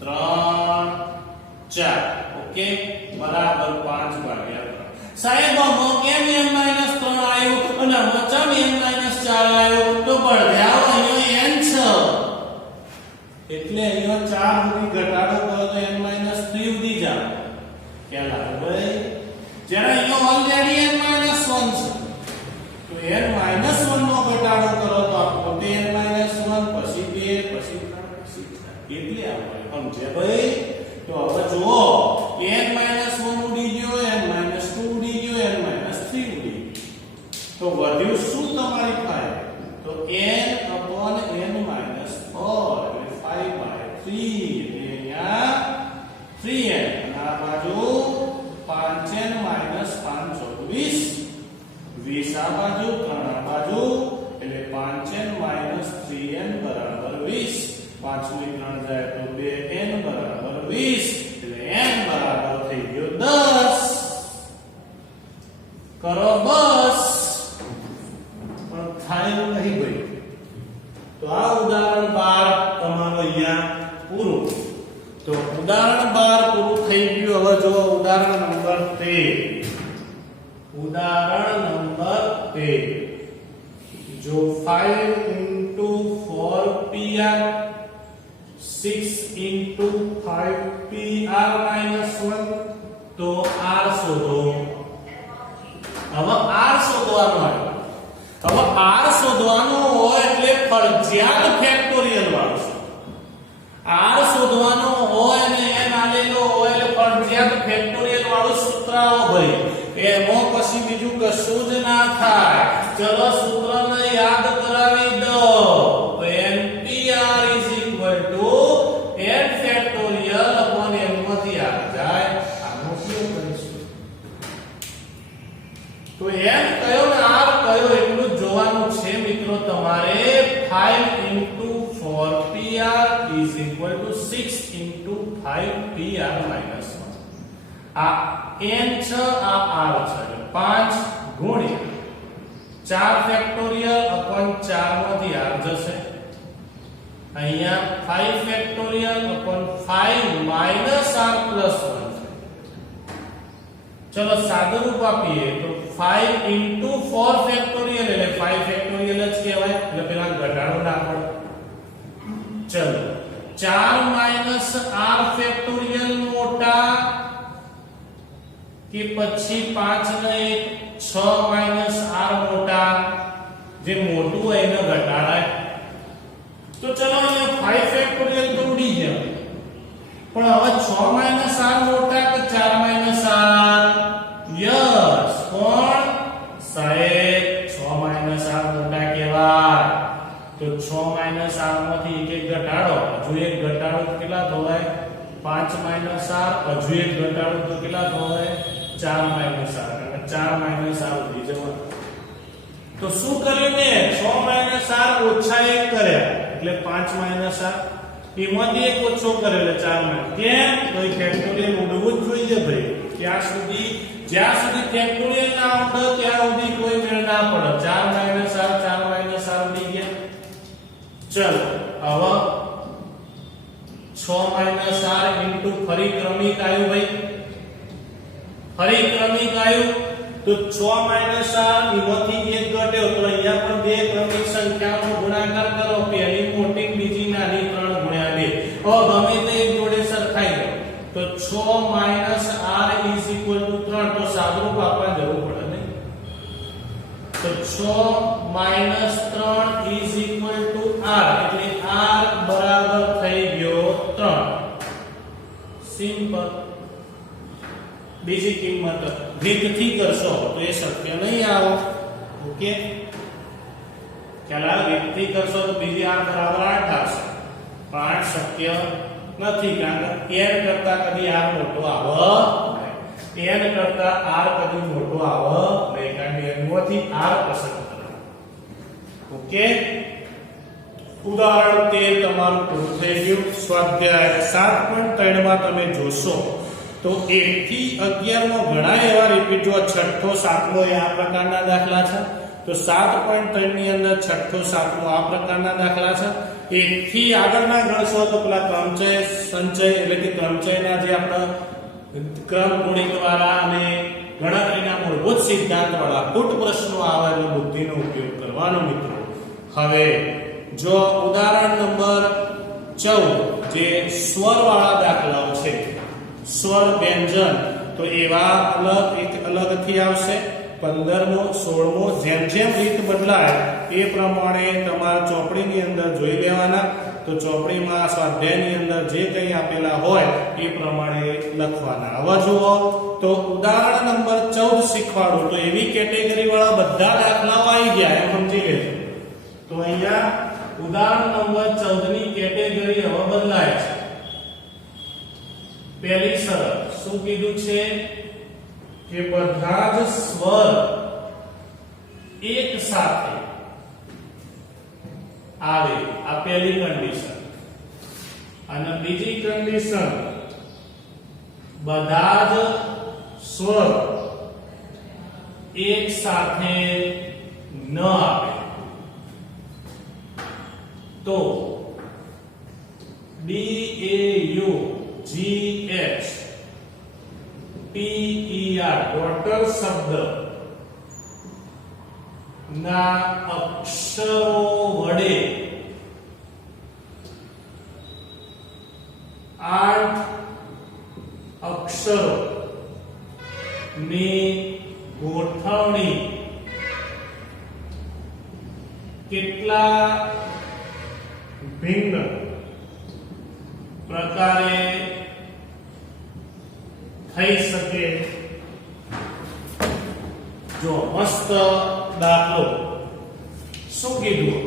3 4 ઓકે બરાબર 5 ભાગ્યા 3 સાહેબ આમાં કેમ n - 3 આવ્યો અને આમાં ચમ n - 4 આવ્યો તો પડ્યા અહીંયા n છે એટલે અહીંયા 4 સુધી ઘટાડો કરો તો n - 3 સુધી જાવ ખ્યાલ આવે ભાઈ જ્યારે અહીંયા ઓલરેડી n - 1 છે તો n - 1 નો ઘટાડો કરો તો આપકો n - 1 પછી 2 પછી 3 પછી 4 એટલે આવે સમજે ભાઈ તો હવે જુઓ n - 1 ઉડી ગયો n - 2 ઉડી ગયો n - 3 ઉડી તો વધ્યું શું તમારી પાસે તો n upon n - 4 એટલે 5/3 એટલે અહીંયા 3n અને આ બાજુ 5n - 5 20 20 આ બાજુ 3 આ બાજુ એટલે 5n - 3n બરાબર 20 5 ની 3 જાય તો 2n બરાબર 20 એટલે n બરાબર થઈ ગયો 10 કરો બસ પણ થાય નહીં ભાઈ તો આ ઉદાહરણ 12 તમારું અહીંયા પૂરું તો ઉદાહરણ 12 પૂરું થઈ ગયું હવે જો ઉદાહરણ નંબર 13 ઉદાહરણ નંબર 13 જો 5 into 4pr 6 into 5pr minus 1 તો r શોધો હવે r શોધવાનો હવે r શોધવાનો હોય એટલે ફરજિયાત ફેક્ટોરિયલ વાળો r શોધવાનો હોય અને n આલેલો હોય એટલે ફરજિયાત ફેક્ટોરિયલ વાળું સૂત્ર આવો ભાઈ એમાં પછી બીજું કશું જ ના થાય ચલો સૂત્રને યાદ કરાવી દો તો npr n factorial upon n માંથી આ જાય આનો ઉપયોગ કરીશું તો n કયો ને r કયો એટલું જોવાનું છે મિત્રો તમારે 5 into 4pr is equal to 6 into 5pr minus 1 આ n છે આ r છે 5 ગુણ્યા 4 ફેક્ટોરિયલ upon 4 માંથી r જશે અહીંયા 5 factorial upon 5 minus r plus 1 ચલો સાદું રૂપ આપીએ તો 5 into 4 ફેક્ટોરિયલ એટલે 5 ફેક્ટોરિયલ જ કહેવાય એટલે પેલા ઘટાડો ના પડે ચલો 4 minus r ફેક્ટોરિયલ મોટા કે પછી 5 ને 6 minus r મોટા જે મોટું હોય એને ઘટાડાય તો ચલો અહીંયા 5 ફેક્ટોરિયલ તો ઉડી ગયા પણ હવે 6 minus r મોટા કે 4 minus r યસ કોણ સાહેબ 6 minus r મોટા કહેવાય તો 6 minus r માંથી એક ઘટાડો હજુ એક ઘટાડો તો કેટલા થાય 5 minus r હજુ એક ઘટાડો તો કેટલા થાય 4 minus r એટલે 4 minus r ઉડી જવા તો શું કર્યું મેં 6 minus r ઓછા 1 કર્યા એટલે 5 minus r એમાંથી એક ઓછો કરે એટલે 4 માં કેમ તો એ ફેક્ટોરિયલ ઉડવું જ જોઈએ ભાઈ જ્યાં સુધી ફેક્ટોરિયલ ના ઉડે ત્યાં સુધી કોઈ મેળ ના પડે 4 minus r ઉડી ગયા ચલો હવે 6 minus r into ફરી ક્રમિક આવ્યું ભાઈ ફરી ક્રમિક આવ્યું તો 6 minus r એમાંથી એક ઘટ્યો તો અહીંયા પણ બે ક્રમિક સંખ્યાઓનો ગુણાકાર કરો પહેલી મોટી બીજી નાની 3 ગુણ્યા 2 હવે ગમે તે એક જોડે સરખાઈ દો તો 6 minus r is equal to 3 તો સાદુરૂપ આપવા જરૂર પડે ને તો 6 minus 3 is equal to r એટલે r બરાબર થઈ ગયો 3 સિમ્પલ બીજી કિંમત રીતથી કરશો તો એ શક્ય નહીં આવે ઓકે ચાલો રીતથી કરશો તો બીજી r બરાબર 8 આવશે પણ 8 શક્ય નથી કારણ કે n કરતા કદી r મોટો આવે n કરતા r કદી મોટો આવે નહીં કારણ કે n માંથી r પસંદ કરો ઓકે ઉદાહરણ 13 તમારું પૂરું થઈ ગયું સ્વાધ્યાય 7.3 માં તમે જોશો તો 1 થી 11 માં ઘણા એવા રિપીટ જો 6ઠો 7મો એ આ પ્રકારના દાખલા છે તો 7.3 ની અંદર 6ઠો 7મો આ પ્રકારના દાખલા છે 1 થી આગળના ગણશો તો પેલા ક્રમચય સંચય એટલે કે ક્રમચયના જે આપણા ક્રમ ગુણિત વાળા અને ગણતરીના મૂળભૂત સિદ્ધાંત વાળા કુટ પ્રશ્નો આવે એટલે બુદ્ધિનો ઉપયોગ કરવાનો મિત્રો. હવે જો ઉદાહરણ નંબર 14 જે સ્વર વાળા દાખલાઓ છે, સ્વર વ્યંજન, તો એવા અલગથી આવશે. 15મો 16મો જેમ જેમ રીત બદલાય એ પ્રમાણે તમારા ચોપડીની અંદર જોઈ લેવાના. તો ચોપડીમાં સ્વાધ્યાયની અંદર જે કંઈ આપેલા હોય એ પ્રમાણે લખવાના. હવે જુઓ તો ઉદાહરણ નંબર 14 શીખવાડું તો એવી કેટેગરી વાળા બધા દાખલાઓ આવી ગયા એમ સમજી લેજો. તો અહીંયા ઉદાહરણ નંબર 14 ની કેટેગરી હવે બદલાય છે. પહેલી શરત શું કીધું છે કે બધા જ સ્વર એક સાથે આવે, આ પહેલી કન્ડિશન. અને બીજી કન્ડિશન બધા જ સ્વર એક સાથે ન આવે. તો D A U G H T E R daughter શબ્દ ના અક્ષરો વડે 8 અક્ષરો ની ગોઠવણી કેટલા ભિન્ન પ્રકારે થઈ શકે. જો મસ્ત દાખલો શું કીધું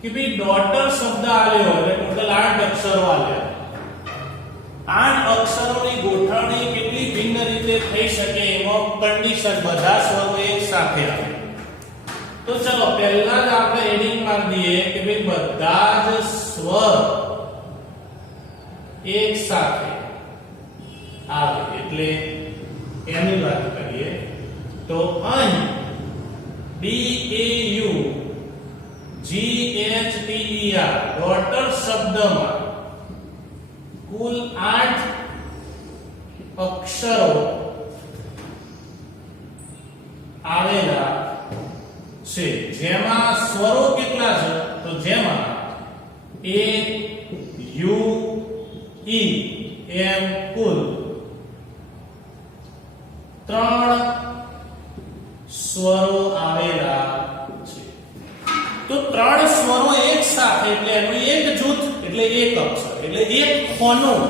કે ભાઈ ડોટર શબ્દ આલ્યો એટલે ટોટલ 8 અક્ષરો આલ્યા. 8 અક્ષરોની ગોઠવણી કેટલી ભિન્ન રીતે થઈ શકે એમાં કન્ડિશન બધા સ્વરો એક સાથે આવે. તો ચલો પહેલા જ આપણે હેડિંગ મારી દઈએ કે ભાઈ બધા જ સ્વર એક સાથે આવે એટલે એની વાત કરીએ તો અહીં D A U G H T E R daughter શબ્દમાં કુલ 8 અક્ષરો આવેલા છે. જેમાં સ્વરો કેટલા છે તો જેમાં A U E એમ કુલ 3 સ્વરો આવેલા છે. તો 3 સ્વરો એક સાથે એટલે એનું એક જૂથ એટલે એક અક્ષર એટલે એક ખોનું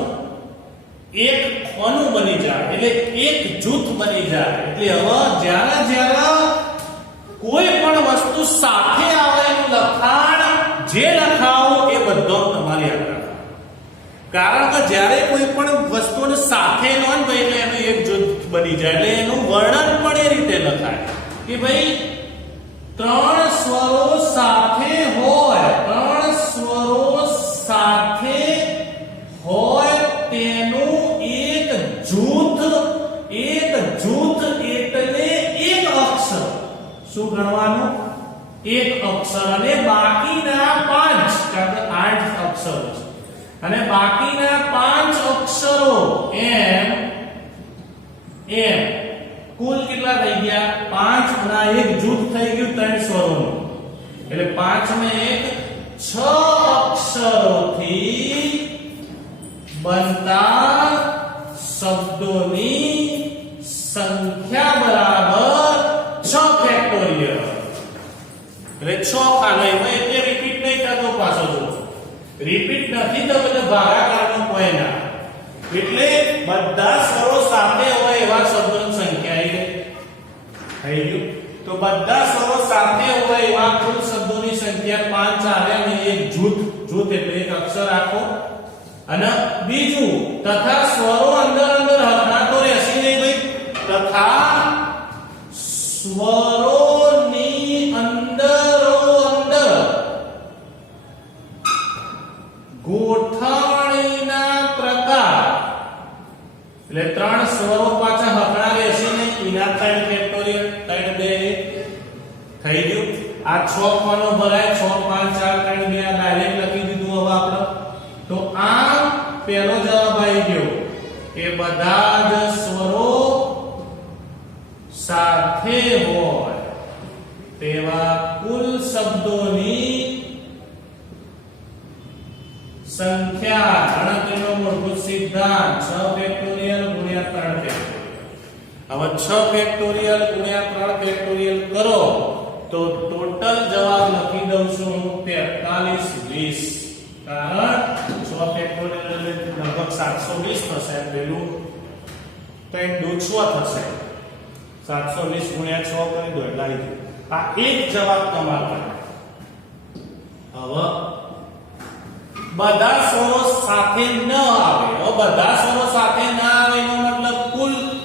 બની જાય એટલે એક જૂથ બની જાય. એટલે હવે જ્યારે કોઈ પણ વસ્તુ સાથે આવે એનું લખાણ જે લખાવો એ બધો તમારે યાદ રાખવાનું. કારણ કે જ્યારે કોઈ પણ વસ્તુને સાથે નોંધ એટલે એનું એક જૂથ બની જાય એટલે એનું વર્ણન પણ એ રીતે લખાય કે ભાઈ 3 સ્વરો સાથે હોય, 3 સ્વરો સાથે હોય તેનું એક જૂથ એટલે એક અક્ષર. શું ગણવાનું? એક અક્ષર. અને બાકીના 5 કારણ કે 8 અક્ષરો છે અને બાકીના 5 અક્ષરો એમ કુલ કેટલા થઈ ગયા 5 અને એક જૂથ થઈ ગયું 3 સ્વરોનું એટલે 5 ને 1 6 અક્ષરોથી બનતા શબ્દોની સંખ્યા બરાબર 6 ફેક્ટોરિયલ એટલે 6 ખાનામાં એટલે રિપીટ નહીં થતો. પાછો જો રિપીટ નથી તો એટલે ભાગાકારનો કોઈ ના એટલે બધા સ્વરો સાથે હોય એવા શબ્દોની સંખ્યા આવી ગઈ. તો બધા સ્વરો સાથે હોય એવા કુલ શબ્દોની સંખ્યા 5 આવે અને એક જૂથ એટલે એક અક્ષર આખો. અને બીજું તથા સ્વરો અંદર હકનાતો રહેશે નહીં ભાઈ. તથા સ્વરોની અંદર ગોઠવણીના પ્રકાર એટલે 3 સ્વરો પાછા હકણા રહેશે નહીં. એના 3 ફેક્ટોરિયલ 3 2 થઈ ગયું. આ 6 કોનો ભરાય 6 5 4 3 2 ડાયરેક્ટ લખી દીધું હવે આપણે તો આ પહેલો જવાબ આવી ગયો કે બધા જ સ્વરો સાથે હોય તેવા કુલ શબ્દોની સંખ્યા ગણતરીનો મૂળભૂત સિદ્ધાંત 6 ફેક્ટોરિયલ ગુણ્યા 3 ફેક્ટોરિયલ હવે 6 ફેક્ટોરિયલ ગુણ્યા 3 ફેક્ટોરિયલ કરો તો ટોટલ જવાબ લખી દઉં છું હું 4320 કારણ 6 ફેક્ટોરિયલ એટલે લગભગ 720 થશે પેલું તો એ 200 થશે 720 ગુણ્યા 6 કરી દો એટલે આવી ગયું આ એક જવાબ તમારો હવે બધા સ્વરો સાથે ન આવે હવે બધા સ્વરો સાથે ન આવે એનો મતલબ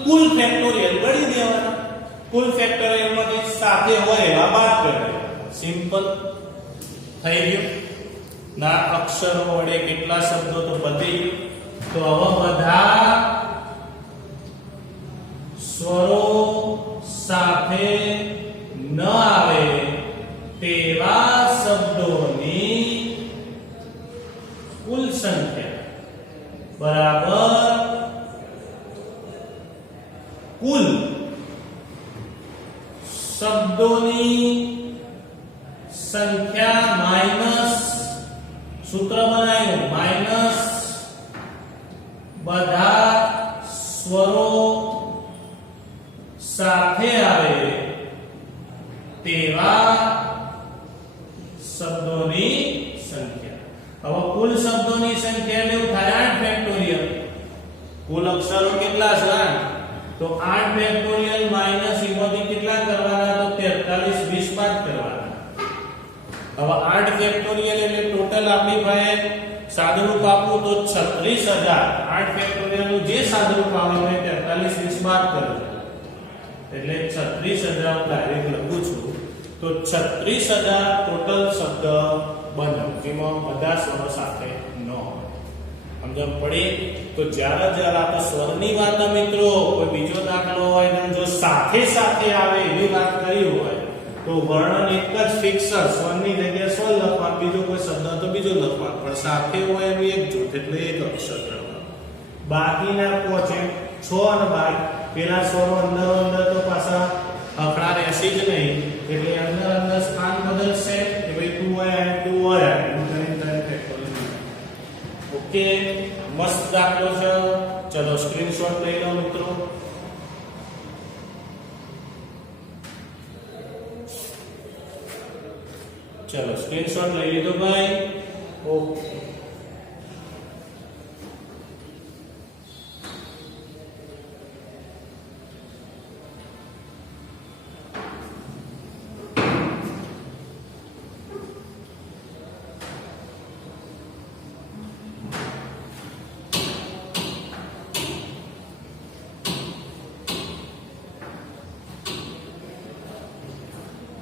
કુલ ફેક્ટોરિયલ ગણી દેવાના કુલ ફેક્ટોરિયલ માંથી સાથે હોય એવા બાદ કરી સિમ્પલ થઈ ગયું ના અક્ષરો વડે કેટલા શબ્દો તો બધી તો હવે બધા સ્વરો સાથે ન આવે તેવા શબ્દોની કુલ સંખ્યા બરાબર કુલ શબ્દોની સંખ્યા માઈનસ સૂત્ર બનાવ્યું માઈનસ બધા સ્વરો સાથે આવે તેવા શબ્દોની સંખ્યા હવે કુલ શબ્દોની સંખ્યા એટલે થાય 8 ફેક્ટોરિયલ કુલ અક્ષરો કેટલા છે 8 તો 8 ફેક્ટોરિયલ માઈનસ એમાંથી કેટલા કરવાના તો 43 20 બાદ કરવાના હવે 8 ફેક્ટોરિયલ એટલે ટોટલ આપણી પાસે સાદુરૂપ આપવું તો 36000 8 ફેક્ટોરિયલ નું જે સાદુરૂપ આવે એ 43 20 બાદ કરો એટલે 36000 હું ડાયરેક્ટ લખું છું તો 36000 ટોટલ શબ્દ બને જેમાં બધા સ્વરો સાથે ન હોય સમજણ પડી તો જ્યારે આપણે સ્વરની વાત મિત્રો કોઈ બીજો દાખલો હોય ને જો સાથે સાથે આવે એવી વાત કરી હોય તો વર્ણન એક જ ફિક્સ સ્વરની જગ્યાએ સ્વર લખવા બીજો કોઈ શબ્દ તો બીજો લખવા પણ સાથે હોય એનું એક જૂથ એટલે એક અક્ષર બાકીના પહોંચે 6 અને 12 પેલા સ્વરો અંદર તો પાછા અખડા રહેશે જ નહીં એટલે અંદર સ્થાન બદલશે કે ભાઈ તું હોય ઓકે મસ્ત દાખલો છે ચલો સ્ક્રીનશોટ લઈ લો મિત્રો ચલો સ્ક્રીનશોટ લઈ લીધો ભાઈ ઓકે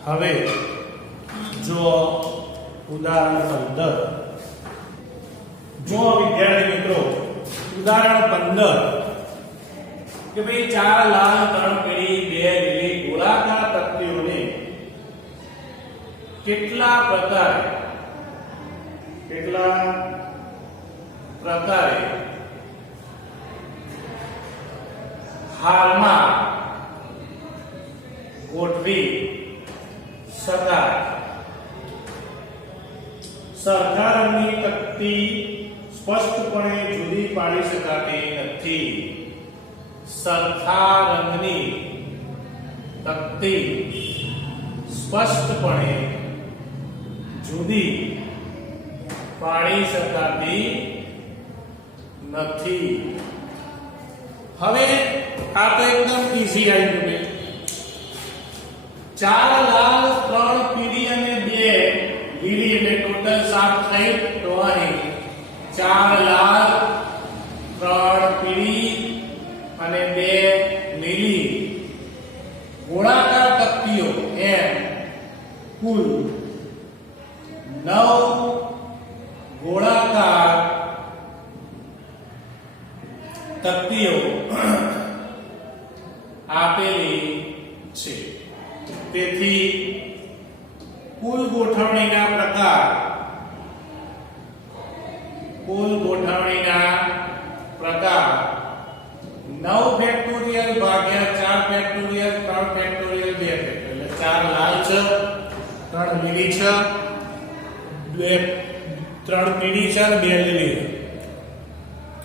હવે જો ઉદાહરણ 15 જો વિદ્યાર્થી મિત્રો ઉદાહરણ 15 કે ભાઈ 4 લાલ 3 પીળી 2 લીલી ગોળાકાર તકતીઓને કેટલા પ્રકારે હારમાં ગોઠવી શકાય સરખા રંગની તકતી સ્પષ્ટપણે જુદી પાડી શકાતી નથી સરખા રંગની તકતી સ્પષ્ટપણે જુદી પાડી શકાતી નથી હવે આ તો એકદમ ઈઝી આવી ગયું 4 લાલ 3 પીળી અને 2 લીલી એટલે ટોટલ 7 થઈ તો અહીં 4 લાલ 3 પીળી અને 2 લીલી ગોળાકાર તકતીઓ એમ કુલ 9 ગોળાકાર તકતીઓ આપેલી છે તેથી કુલ ગોઠવણીના પ્રકાર, કુલ ગોઠવણીના પ્રકાર 9 ફેક્ટોરિયલ ભાગ્યા 4 ફેક્ટોરિયલ 3 ફેક્ટોરિયલ 2 ફેક્ટોરિયલ એટલે 4 લાલ છે, 3 લીલી છે, 3 પીળી છે અને 2 લીલી છે.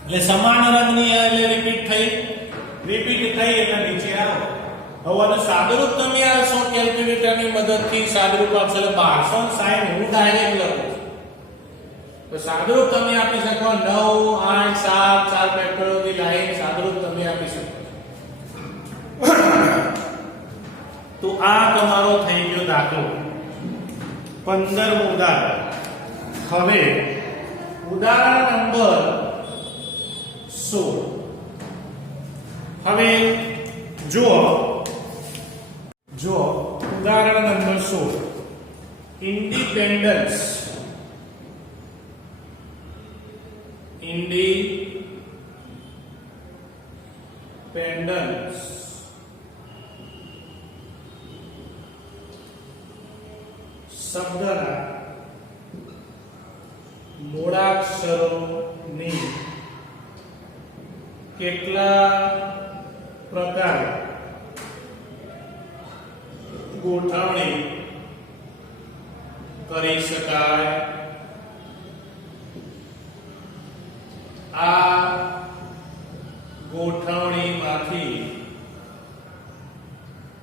એટલે સમાન રંગની એટલે રિપીટ થઈ એટલે નીચે આવો. હવે આનું સાદુરૂપ તમે આલશો કેલ્ક્યુલેટરની મદદથી સાદુરૂપ આપશો એટલે 1260 હું ડાયરેક્ટ લખું છું. તો સાદુરૂપ તમે આપી શકો 9 8 7 4 ફેક્ટોરિયલની લાઈન સાદુરૂપ તમે આપી શકો. તો આ તમારો થઈ ગયો દાખલો 15મું ઉદાહરણ. હવે ઉદાહરણ નંબર 16. હવે જો ઉદાહરણ નંબર 16 ઇન્ડિપેન્ડન્સ શબ્દના મૂળાક્ષરોની કેટલા પ્રકારે ગોઠવણી કરી શકાય. આ ગોઠવણીમાંથી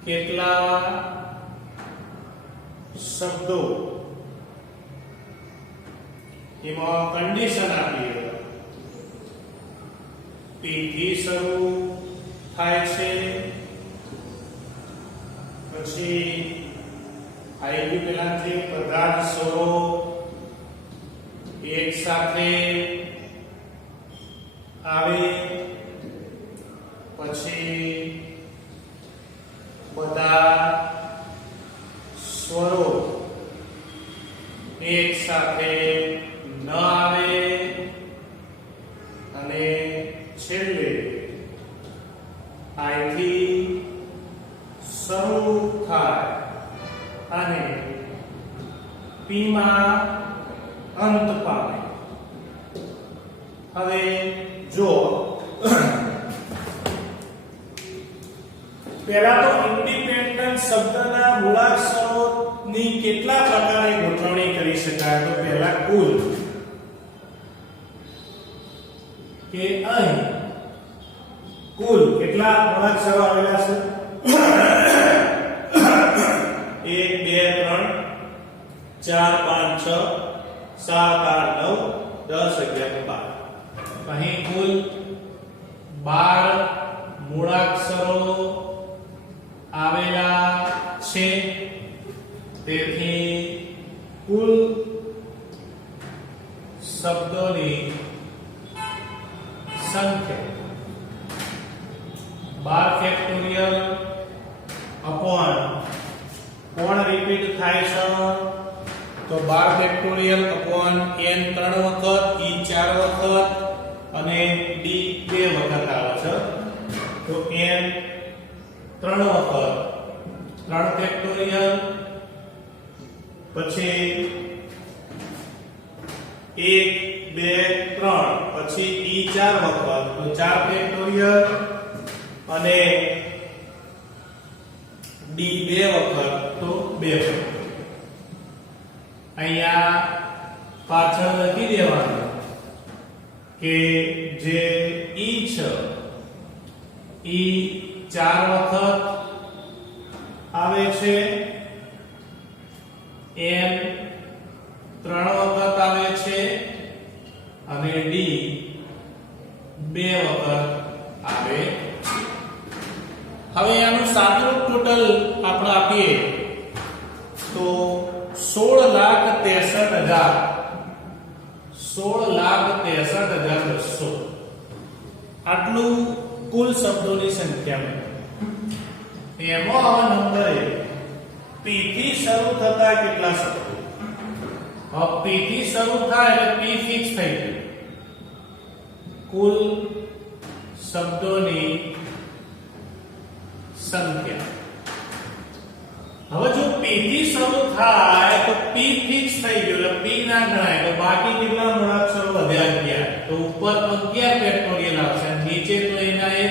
કેટલા શબ્દો એમાં કન્ડિશન આપી P થી શરૂ થાય છે, પછી આવી ગયું પેલાથી બધા જ સ્વરો એક સાથે આવે, પછી બધા સ્વરો એક સાથે ન આવે, અને છેલ્લે આઈથી શરૂ થાય અને પી માં અંત પામે. હવે જો પહેલા તો ઇન્ડિપેન્ડન્ટ શબ્દના મૂળાક્ષરોની કેટલા પ્રકારે ગોઠવણી કરી શકાય. તો પહેલા કુલ કે અહીં કુલ કેટલા મૂળાક્ષરો આવેલા છે 1 2 3 4 5 6 7 8 9 10 11 12. અહીં કુલ 12 મૂળાક્ષરો આવેલા છે. તેથી કુલ શબ્દોની સંખ્યા 12 ફેક્ટોરિયલ અપોન કોણ રિપીટ થાય છે તો 12 ફેક્ટોરિયલ અપોન n 3 વખત, e 4 વખત અને d 2 વખત આવે છે. તો n 3 વખત 3 ફેક્ટોરિયલ, પછી 1 2 3 પછી e 4 વખત તો 4 ફેક્ટોરિયલ અને d 2 વખત તો 2 ફેક્ટોરિયલ. અહીંયા પાછળ લખી દેવાનું કે જે e છે e 4 વખત આવે છે, n 3 વખત આવે છે અને d 2 વખત આવે છે. હવે આનું સાદુરૂપ ટોટલ આપણે આપીએ તો 16,63,200 આટલું કુલ શબ્દોની સંખ્યા મળે. એમાં આવા નંબરે p થી શરૂ થતા કેટલા શબ્દો? હવે p થી શરૂ થાય એટલે p ફિક્સ થઈ ગયું. કુલ શબ્દોની સંખ્યા હવે જો p થી શરૂ થાય તો p ફિક્સ થઈ ગયો એટલે p ના ગણાય તો બાકી કેટલા મૂળાક્ષરો વધ્યા 11 તો ઉપર 11 ફેક્ટોરિયલ આવશે અને નીચે તો એના એ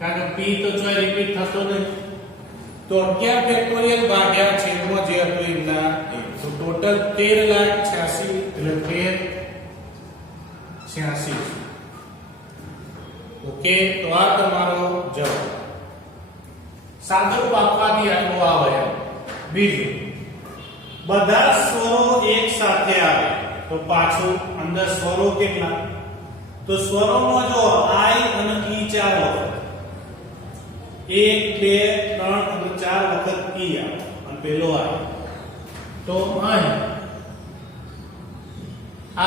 કારણ કે p તો ચોય રિપીટ થતો નથી તો 11 ફેક્ટોરિયલ ભાગ્યા છેદમાં જે હતું એના તો ટોટલ 13,86,000 એટલે 13,86 ઓકે તો આ તમારો જવાબ સાદુરૂપ આપવાથી આટલું આવે બીજું બધા સ્વરો એક સાથે આવે તો પાછું અંદર સ્વરો કેટલા તો સ્વરોમાં જો I અને E ચાર વખત 1 2 3 અને 4 વખત E આવે અને પેલો I તો અહીં I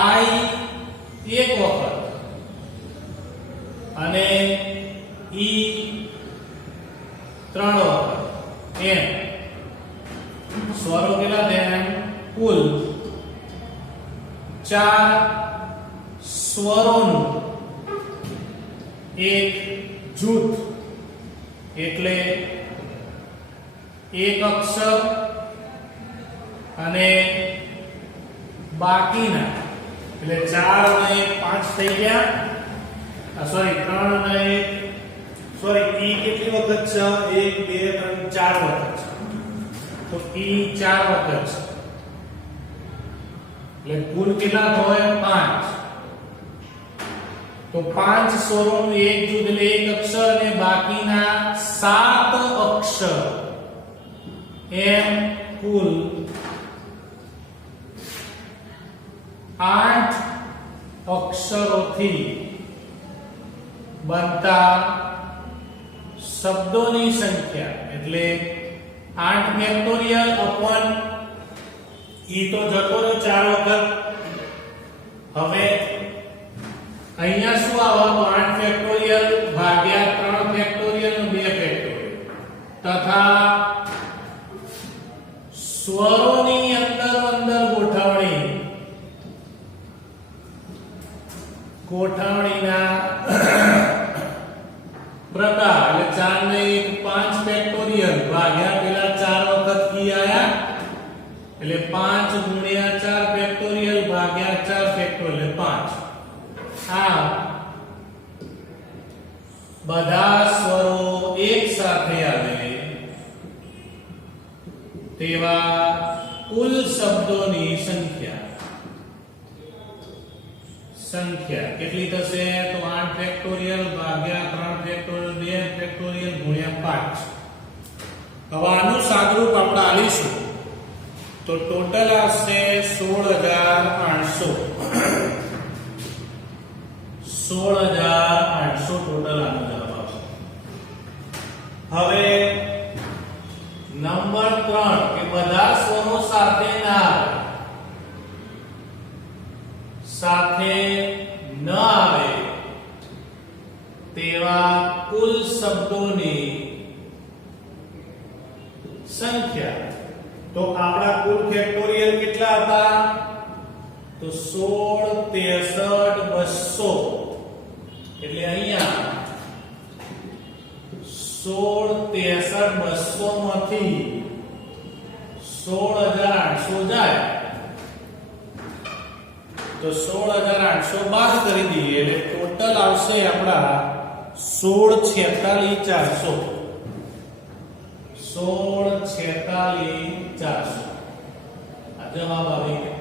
એક વખત અને E 3 વખત એમ સ્વરો કેટલા થયા કુલ 4 સ્વરોનું એક જૂથ એટલે એક અક્ષર અને બાકીના એટલે 4 અને 5 થઈ ગયા સોરી 3 અને 1 સોરી E કેટલી વખત છે 1 2 3 4 વખત છે તો E 4 વખત છે એટલે કુલ કેટલા હોય 5 તો 5 સ્વરોનું એક જૂથ એટલે એક અક્ષર અને બાકીના 7 અક્ષર એમ કુલ 8 અક્ષરોથી બનતા શબ્દોની સંખ્યા એટલે 8 ફેક્ટોરિયલ અપોન ઈ તો જતો રહ્યો 4 વખત હવે અહીંયા શું આવવાનું 8 ફેક્ટોરિયલ ભાગ્યા 3 ફેક્ટોરિયલ અને 2 ફેક્ટોરિયલ તથા સ્વરોની અંદર ગોઠવણીના પ્રકાર એટલે 4 ને 1 5 ફેક્ટોરિયલ ભાગ્યા પેલા 4 વખત કી આયા એટલે 5 ગુણ્યા 4 ફેક્ટોરિયલ ભાગ્યા 4 ફેક્ટોરિયલ 5 આ બધા સ્વરો એક સાથે આવે તેવા કુલ શબ્દોની સંખ્યા કેટલી થશે તો 8 ફેક્ટોરિયલ ભાગ્યા 3 ફેક્ટોરિયલ 2 ફેક્ટોરિયલ ગુણ્યા 5 હવે આનું સાદુરૂપ આપણે આલીશું તો ટોટલ આવશે 16800 ટોટલ આનો જવાબ આવશે હવે નંબર 3 કે બધા સ્વરો સાથે ન આવે તેવા કુલ શબ્દોની સંખ્યા તો આપણા કુલ ફેક્ટોરિયલ કેટલા હતા તો 16 63 200 એટલે અહીંયા 16 63 200 માંથી 16800 જાય તો 16800 બાદ કરી દઈએ એટલે ટોટલ આવશે આપડા 1646400 આ જવાબ આવી ગયો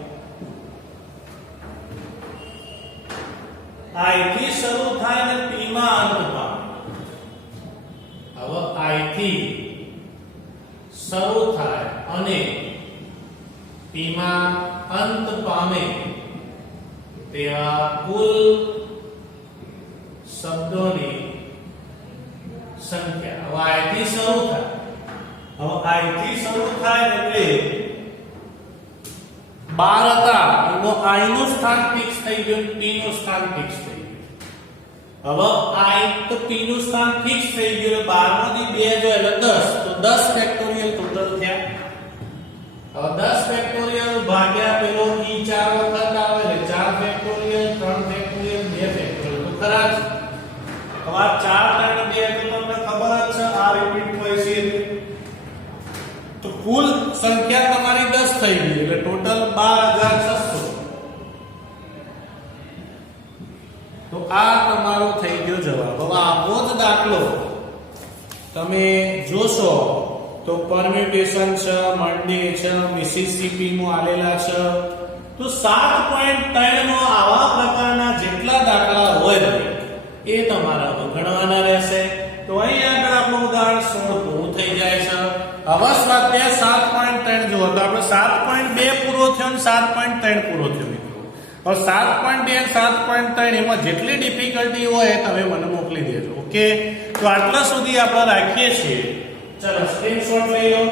I થી શરૂ થાય ને P માં અંત પામે હવે I થી શરૂ થાય અને P માં અંત પામે તેવા કુલ શબ્દોની સંખ્યા હવે I થી શરૂ થાય એટલે 12 હતા એનો I નું સ્થાન ફિક્સ થઈ ગયું P નું સ્થાન ફિક્સ થઈ ગયું હવે I તો P નું સ્થાન ફિક્સ થઈ ગયું 12 માંથી 2 જો એટલે 10 તો 10 ફેક્ટોરિયલ ટોટલ થયા હવે 10 ફેક્ટોરિયલ ભાગ્યા પેલો E 4 વખત આવે એટલે 4 ફેક્ટોરિયલ 3 ફેક્ટોરિયલ 2 ફેક્ટોરિયલ તો ખરા જ હવે 4 3 2 તો તમને ખબર જ છે આ રિપીટ હોય છે તો કુલ સંખ્યા તમારી 10 થઈ ગઈ એટલે ટોટલ 12600. તો આ તમારો થઈ ગયો જવાબ. હવે આવો જ દાખલો તમે જોશો તો પરમ્યુટેશન છે, મંડે છે, મિસિસિપી નું આલેલા છે. તો 7.3 નો આવા પ્રકારના જેટલા દાખલા હોય એ તમારા ગણવાના રહેશે. તો અહીં આગળ આપણું ઉદાહરણ 16 પૂરું થઈ જાય છે. હવે સ્વાધ્યાય 7.3 જો તો આપણે 7.2 પૂરો થયો અને 7.3 પૂરો થયો મિત્રો. હવે 7.2 અને 7.3 એમાં જેટલી ડિફિકલ્ટી હોય તમે મને મોકલી દેજો. ઓકે, તો આટલા સુધી આપણે રાખીએ છીએ. ચલો સ્ક્રીનશોટ લઈ લો.